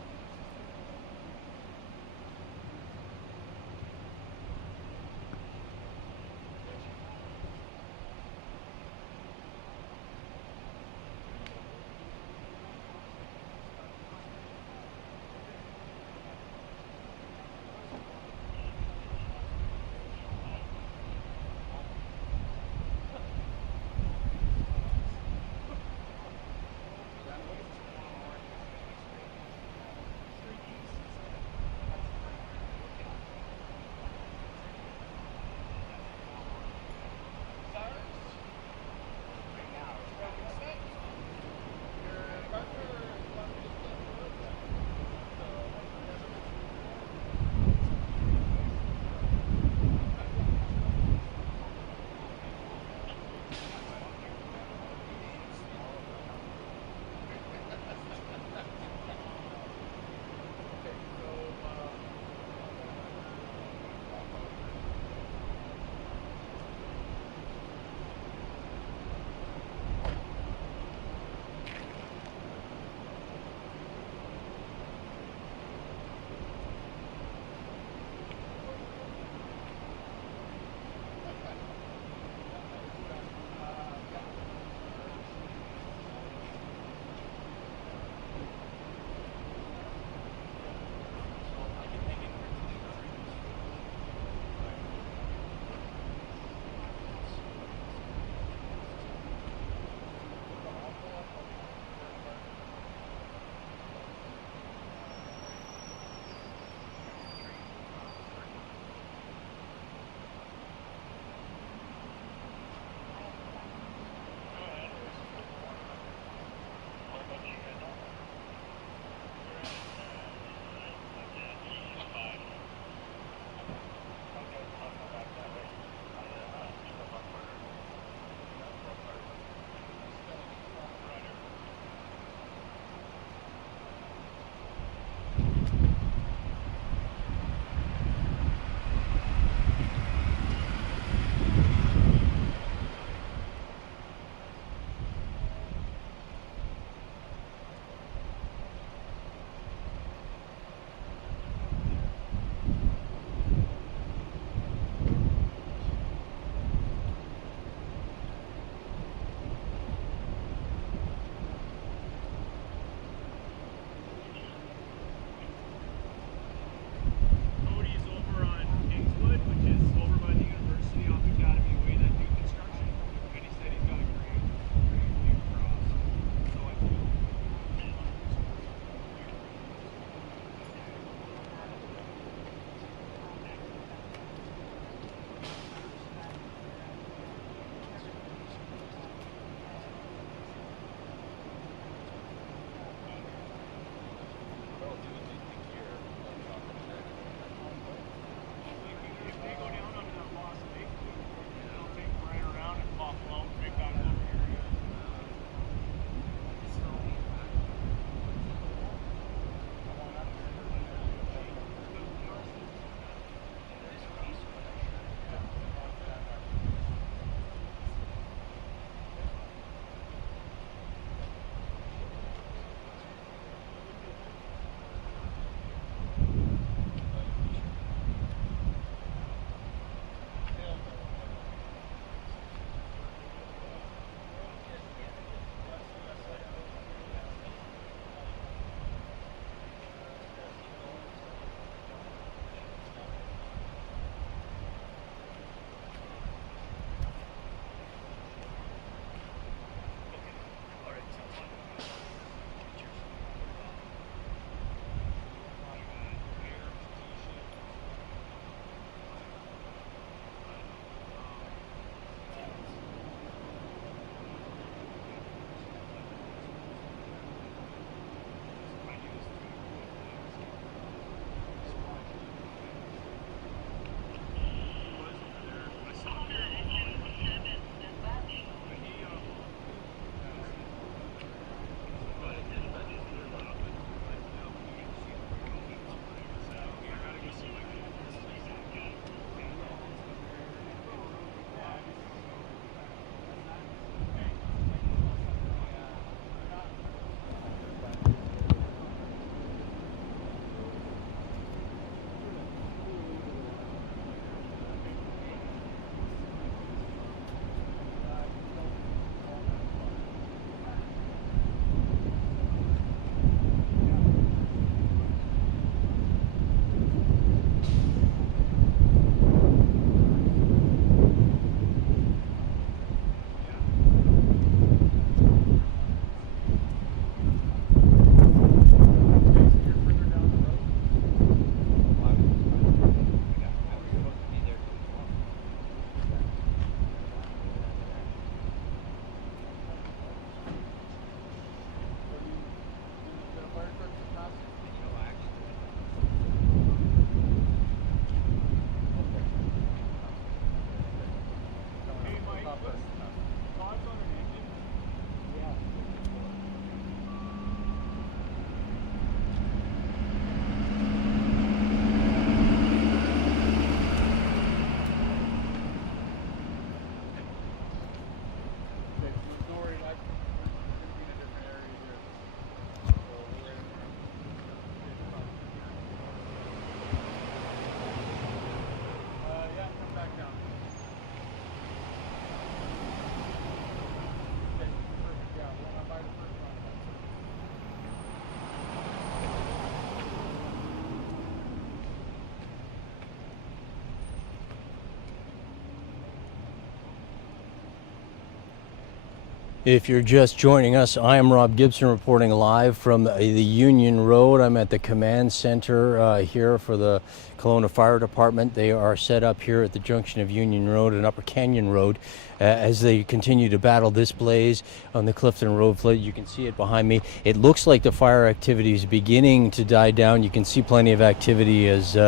If you're just joining us, I am Rob Gibson reporting live from the Union Road. I'm at the command center here for the Kelowna Fire Department. They are set up here at the junction of Union Road and Upper Canyon Road as they continue to battle this blaze on the Clifton Road flood. You can see it behind me. It looks like the fire activity is beginning to die down. You can see plenty of activity as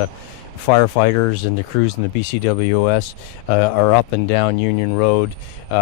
firefighters and the crews in the BCWS are up and down Union Road.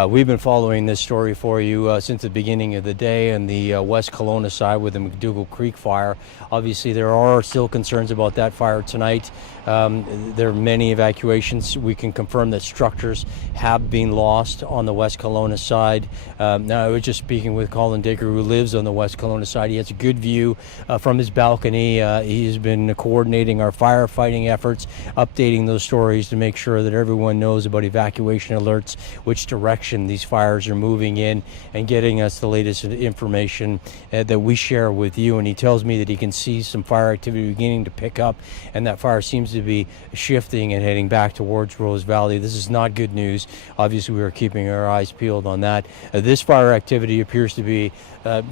We've been following this story for you since the beginning of the day on the West Kelowna side with the McDougall Creek fire. Obviously, there are still concerns about that fire tonight. There are many evacuations. We can confirm that structures have been lost on the West Kelowna side. Now, I was just speaking with Colin Digger, who lives on the West Kelowna side. He has a good view from his balcony. He has been coordinating our firefighting efforts, updating those stories to make sure that everyone knows about evacuation alerts, which direction these fires are moving in, and getting us the latest information that we share with you. And he tells me that he can see some fire activity beginning to pick up, and that fire seems to be shifting and heading back towards Rose Valley. This is not good news. Obviously, we are keeping our eyes peeled on that. This fire activity appears to be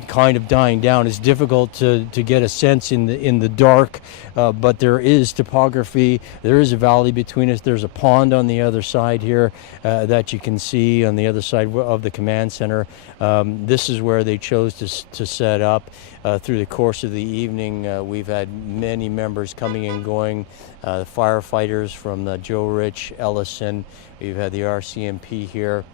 kind of dying down. It's difficult to get a sense in the dark, but there is topography. There is a valley between us. There's a pond on the other side here that you can see on the other side of the command center. This is where they chose to set up. Through the course of the evening, we've had many members coming and going. Firefighters from Joe Rich, Ellison. We've had the RCMP here.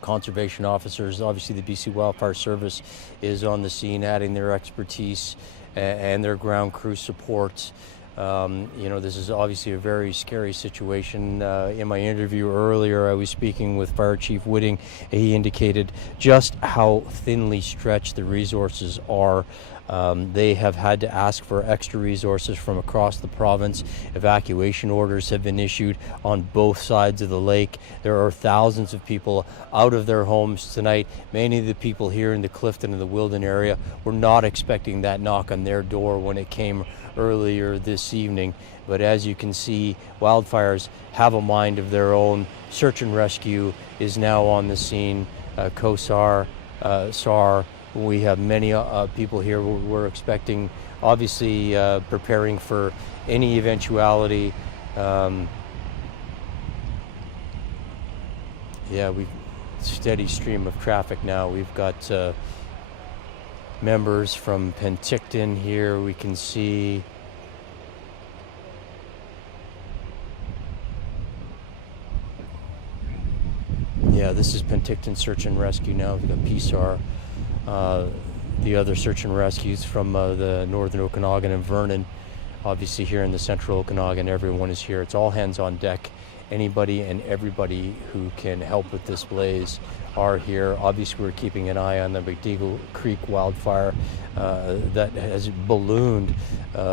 Conservation officers. Obviously, the BC Wildfire Service is on the scene, adding their expertise and their ground crew support. This is obviously a very scary situation. In my interview earlier, I was speaking with Fire Chief Whitting. He indicated just how thinly stretched the resources are. They have had to ask for extra resources from across the province. Evacuation orders have been issued on both sides of the lake. There are thousands of people out of their homes tonight. Many of the people here in the Clifton and the Wilden area were not expecting that knock on their door when it came earlier this evening. But as you can see, wildfires have a mind of their own. Search and rescue is now on the scene. COSAR, SAR. We have many people here. We're expecting, obviously, preparing for any eventuality. We steady stream of traffic now. We've got members from Penticton here. We can see this is Penticton Search and Rescue now. We've got PSAR. The other search and rescues from the northern Okanagan and Vernon. Obviously here in the central Okanagan, everyone is here. It's all hands on deck. Anybody and everybody who can help with this blaze are here. Obviously, we're keeping an eye on the McDougall Creek wildfire that has ballooned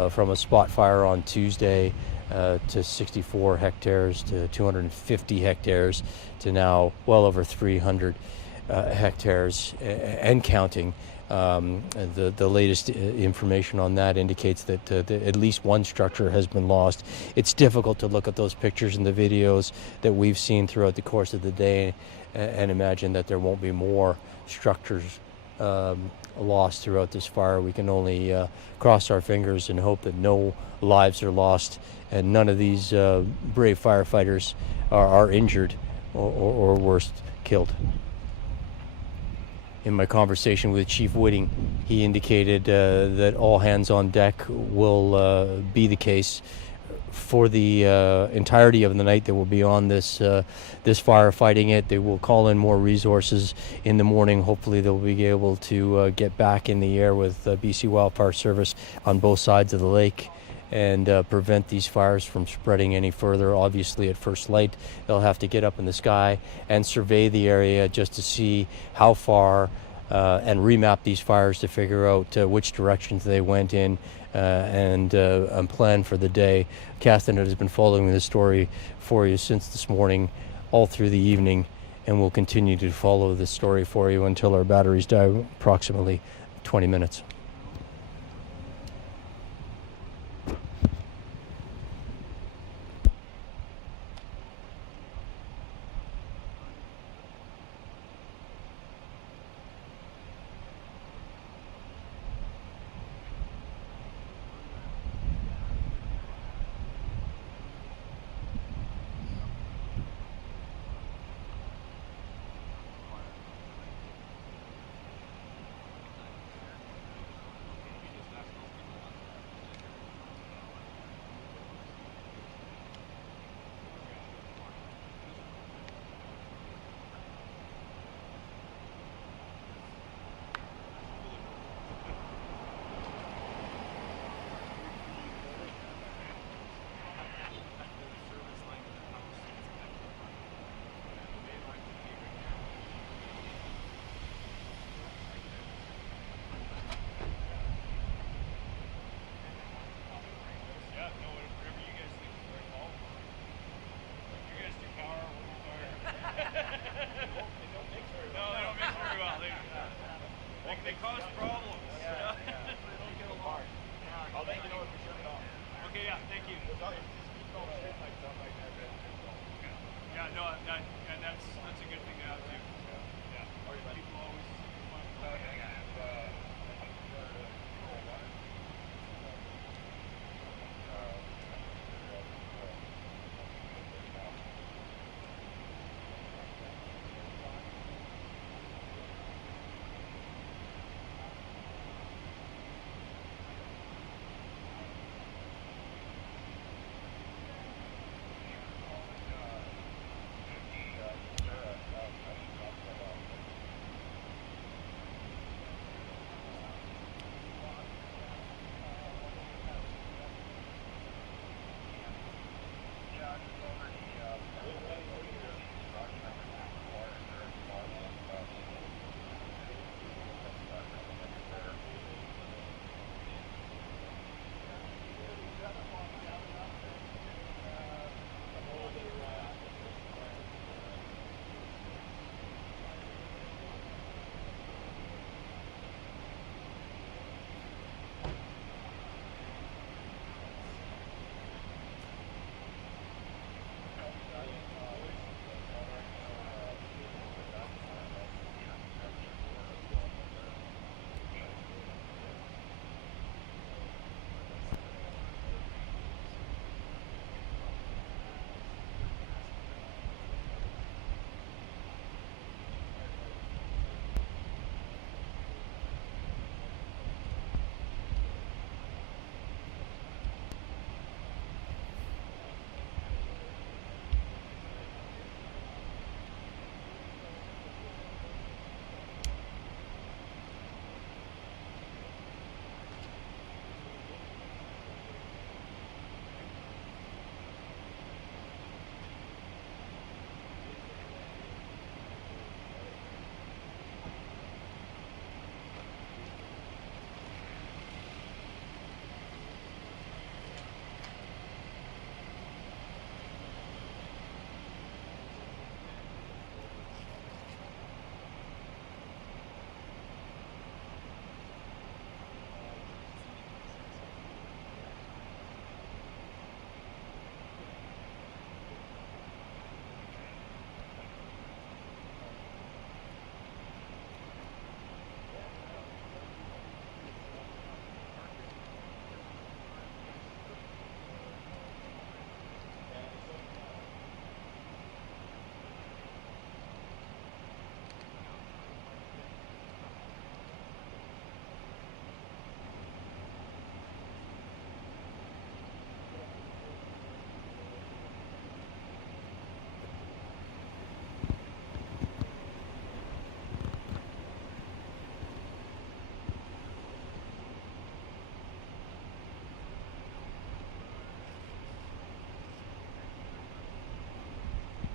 from a spot fire on Tuesday to 64 hectares to 250 hectares to now well over 300 hectares and counting. The latest information on that indicates that at least one structure has been lost. It's difficult to look at those pictures and the videos that we've seen throughout the course of the day and imagine that there won't be more structures lost throughout this fire. We can only cross our fingers and hope that no lives are lost and none of these brave firefighters are injured or worse, killed. In my conversation with Chief Whitting, he indicated that all hands on deck will be the case for the entirety of the night. They will be on this fire fighting it. They will call in more resources in the morning. Hopefully they'll be able to get back in the air with BC Wildfire Service on both sides of the lake and prevent these fires from spreading any further. Obviously, at first light, they'll have to get up in the sky and survey the area just to see how far and remap these fires to figure out which directions they went in and plan for the day. Catherine has been following this story for you since this morning, all through the evening, and we'll continue to follow this story for you until our batteries die, approximately 20 minutes.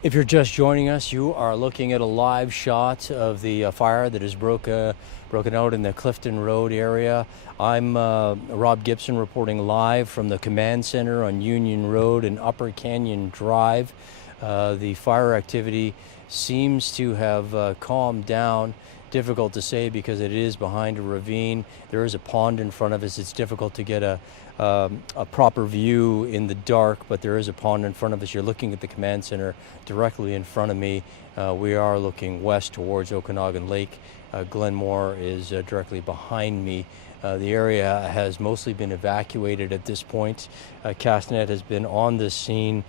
If you're just joining us, you are looking at a live shot of the fire that has broken out in the Clifton Road area. I'm Rob Gibson reporting live from the command center on Union Road and Upper Canyon Drive. The fire activity seems to have calmed down. Difficult to say because it is behind a ravine. There is a pond in front of us. It's difficult to get a proper view in the dark, but there is a pond in front of us. You're looking at the command center directly in front of me. We are looking west towards Okanagan Lake. Glenmore is directly behind me. The area has mostly been evacuated at this point. Castanet has been on this scene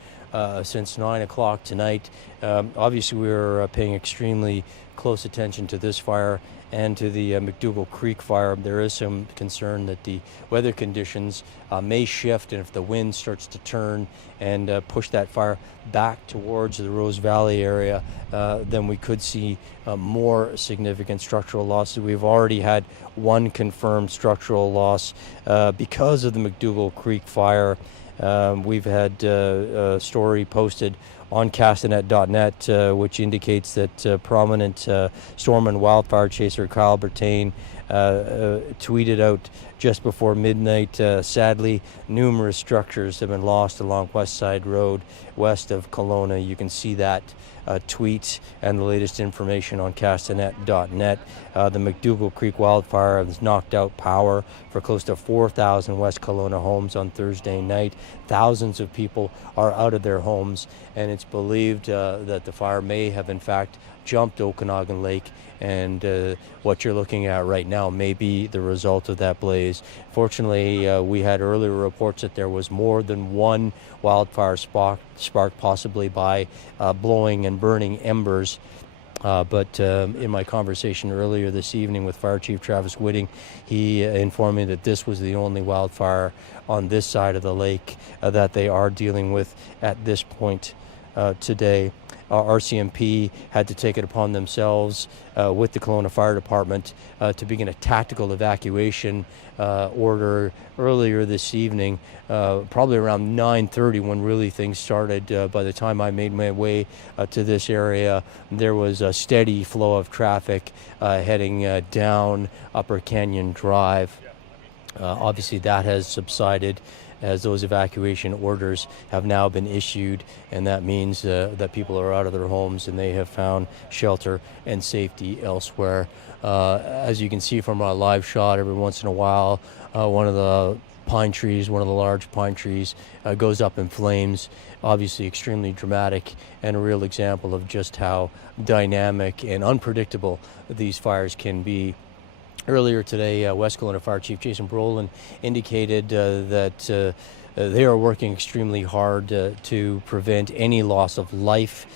since 9 o'clock tonight. Obviously, we're paying extremely close attention to this fire and to the McDougall Creek fire. There is some concern that the weather conditions may shift, and if the wind starts to turn and push that fire back towards the Rose Valley area, then we could see more significant structural losses. We've already had one confirmed structural loss because of the McDougall Creek fire. We've had a story posted on castanet.net, which indicates that prominent storm and wildfire chaser Kyle Bertain tweeted out just before midnight, sadly, numerous structures have been lost along West Side Road, west of Kelowna. You can see that tweet and the latest information on castanet.net. The McDougall Creek wildfire has knocked out power for close to 4,000 West Kelowna homes on Thursday night. Thousands of people are out of their homes, and it's believed that the fire may have in fact jumped Okanagan Lake, and what you're looking at right now may be the result of that blaze. Fortunately, we had earlier reports that there was more than one wildfire sparked possibly by blowing and burning embers. But in my conversation earlier this evening with Fire Chief Travis Whitting, he informed me that this was the only wildfire on this side of the lake that they are dealing with at this point today. RCMP had to take it upon themselves with the Kelowna Fire Department to begin a tactical evacuation order earlier this evening, probably around 9:30 when really things started. By the time I made my way to this area, there was a steady flow of traffic heading down Upper Canyon Drive. Obviously that has subsided as those evacuation orders have now been issued, and that means that people are out of their homes and they have found shelter and safety elsewhere. As you can see from our live shot, every once in a while one of the large pine trees goes up in flames. Obviously extremely dramatic and a real example of just how dynamic and unpredictable these fires can be. Earlier today, West Kelowna Fire Chief Jason Brolin indicated that they are working extremely hard to prevent any loss of life,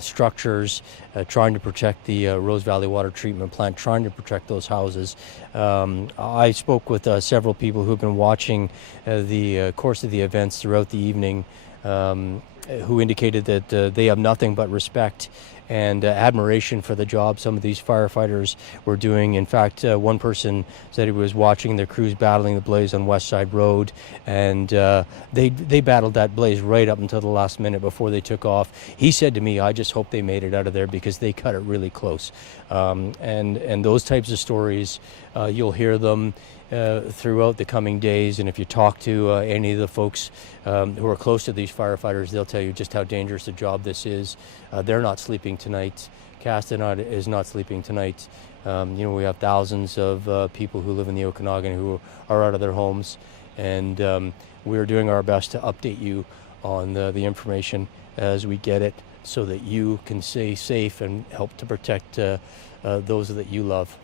structures, trying to protect the Rose Valley Water Treatment Plant, trying to protect those houses. I spoke with several people who have been watching the course of the events throughout the evening, who indicated that they have nothing but respect and admiration for the job some of these firefighters were doing. In fact, one person said he was watching their crews battling the blaze on West Side Road, and they battled that blaze right up until the last minute before they took off. He said to me, I just hope they made it out of there because they cut it really close. And those types of stories, you'll hear them throughout the coming days, and if you talk to any of the folks who are close to these firefighters, they'll tell you just how dangerous a job this is. They're not sleeping tonight. Castanet is not sleeping tonight. We have thousands of people who live in the Okanagan who are out of their homes, and we're doing our best to update you on the information as we get it so that you can stay safe and help to protect those that you love.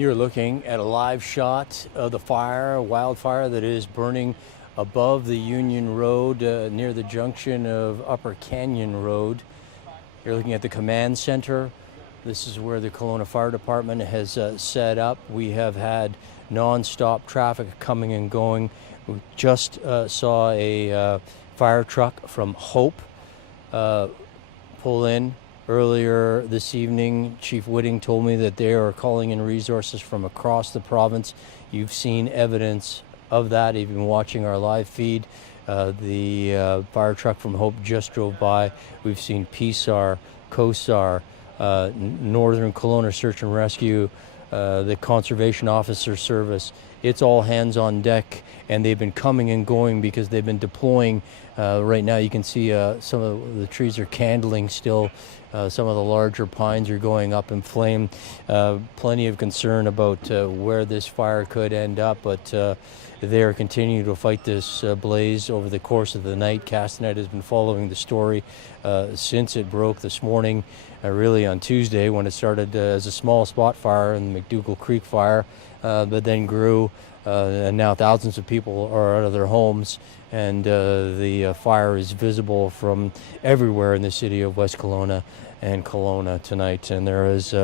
You're looking at a live shot of the fire, a wildfire that is burning above the Union Road near the junction of Upper Canyon Road. You're looking at the command center. This is where the Kelowna Fire Department has set up. We have had non-stop traffic coming and going. We just saw a fire truck from Hope pull in earlier this evening. Chief Whitting told me that they are calling in resources from across the province. You've seen evidence of that. You've been watching our live feed. The fire truck from Hope just drove by. We've seen PSAR, COSAR, Northern Kelowna Search and Rescue, the Conservation Officer Service. It's all hands on deck, and they've been coming and going because they've been deploying. Right now you can see some of the trees are candling still. Some of the larger pines are going up in flame. Plenty of concern about where this fire could end up, but they are continuing to fight this blaze over the course of the night. Castanet has been following the story since it broke this morning, really on Tuesday when it started as a small spot fire in the McDougall Creek fire, but then grew, and now thousands of people are out of their homes, and the fire is visible from everywhere in the city of West Kelowna and Kelowna tonight, and there is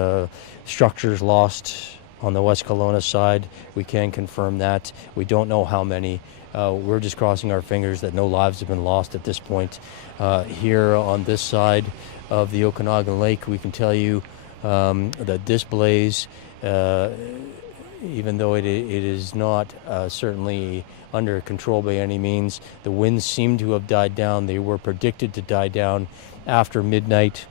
structures lost on the West Kelowna side. We can confirm that. We don't know how many. We're just crossing our fingers that no lives have been lost at this point. Here on this side of the Okanagan Lake, we can tell you that this blaze, even though it is not certainly under control by any means, the winds seem to have died down. They were predicted to die down after midnight.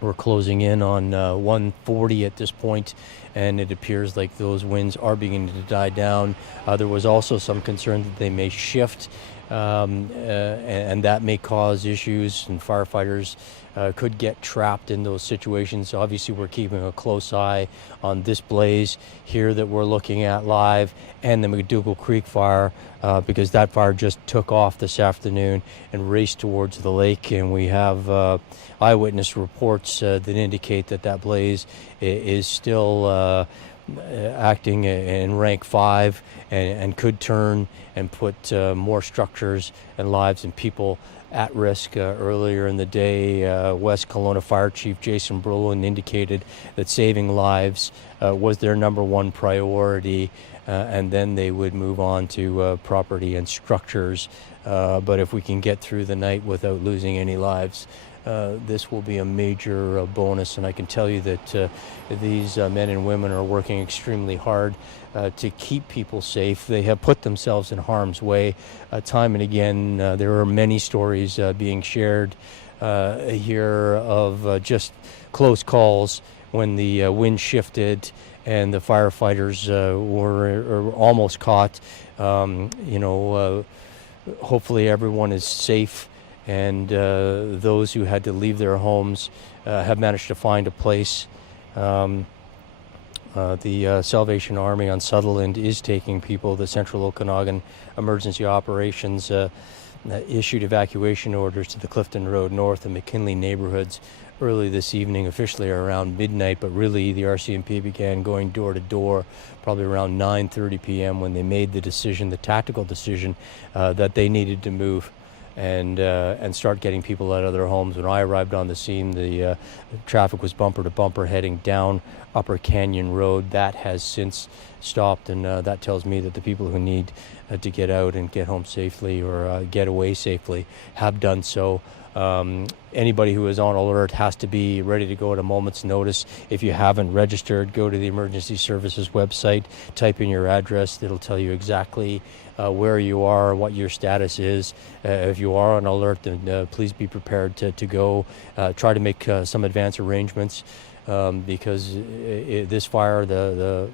We're closing in on 1:40 at this point, and it appears like those winds are beginning to die down. There was also some concern that they may shift, and that may cause issues, and firefighters could get trapped in those situations. So obviously we're keeping a close eye on this blaze here that we're looking at live, and the McDougall Creek fire, because that fire just took off this afternoon and raced towards the lake, and we have eyewitness reports that indicate that that blaze is still acting in rank 5 and could turn and put more structures and lives and people at risk. Earlier in the day, West Kelowna Fire Chief Jason Brolin indicated that saving lives was their number one priority, and then they would move on to property and structures. But if we can get through the night without losing any lives, this will be a major bonus, and I can tell you that these men and women are working extremely hard to keep people safe. They have put themselves in harm's way time and again. There are many stories being shared here of just close calls when the wind shifted and the firefighters were almost caught. Hopefully everyone is safe, and those who had to leave their homes have managed to find a place. The Salvation Army on Sutherland is taking people. The Central Okanagan Emergency Operations issued evacuation orders to the Clifton Road North and McKinley neighborhoods early this evening, officially around midnight, but really the RCMP began going door to door probably around 9:30 p.m. when they made the decision, the tactical decision, that they needed to move and start getting people out of their homes. When I arrived on the scene, the traffic was bumper to bumper heading down Upper Canyon Road. That has since stopped, and that tells me that the people who need to get out and get home safely or get away safely have done so. Anybody who is on alert has to be ready to go at a moment's notice. If you haven't registered, go to the Emergency Services website, type in your address. It'll tell you exactly where you are, what your status is. If you are on alert, then please be prepared to go. Try to make some advance arrangements because this fire, the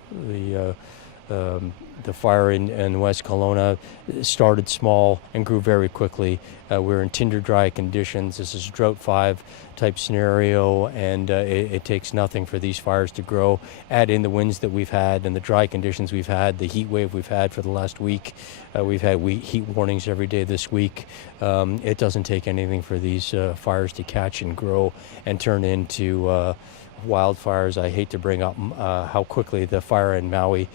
fire in West Kelowna started small and grew very quickly. We're in tinder dry conditions. This is drought 5 type scenario, and it takes nothing for these fires to grow. Add in the winds that we've had and the dry conditions we've had, the heat wave we've had for the last week. We've had heat warnings every day this week. It doesn't take anything for these fires to catch and grow and turn into wildfires. I hate to bring up how quickly the fire in Maui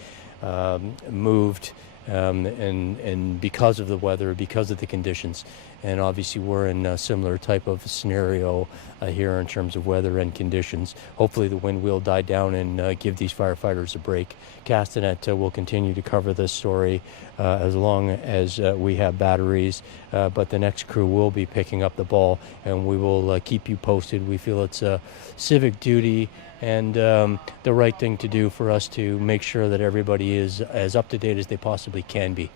moved, and because of the weather, because of the conditions. And obviously we're in a similar type of scenario here in terms of weather and conditions. Hopefully the wind will die down and give these firefighters a break. Castanet will continue to cover this story as long as we have batteries, but the next crew will be picking up the ball, and we will keep you posted. We feel it's a civic duty and the right thing to do for us to make sure that everybody is as up to date as they possibly can be.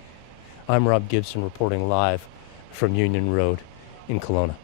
I'm Rob Gibson reporting live from Union Road in Kelowna.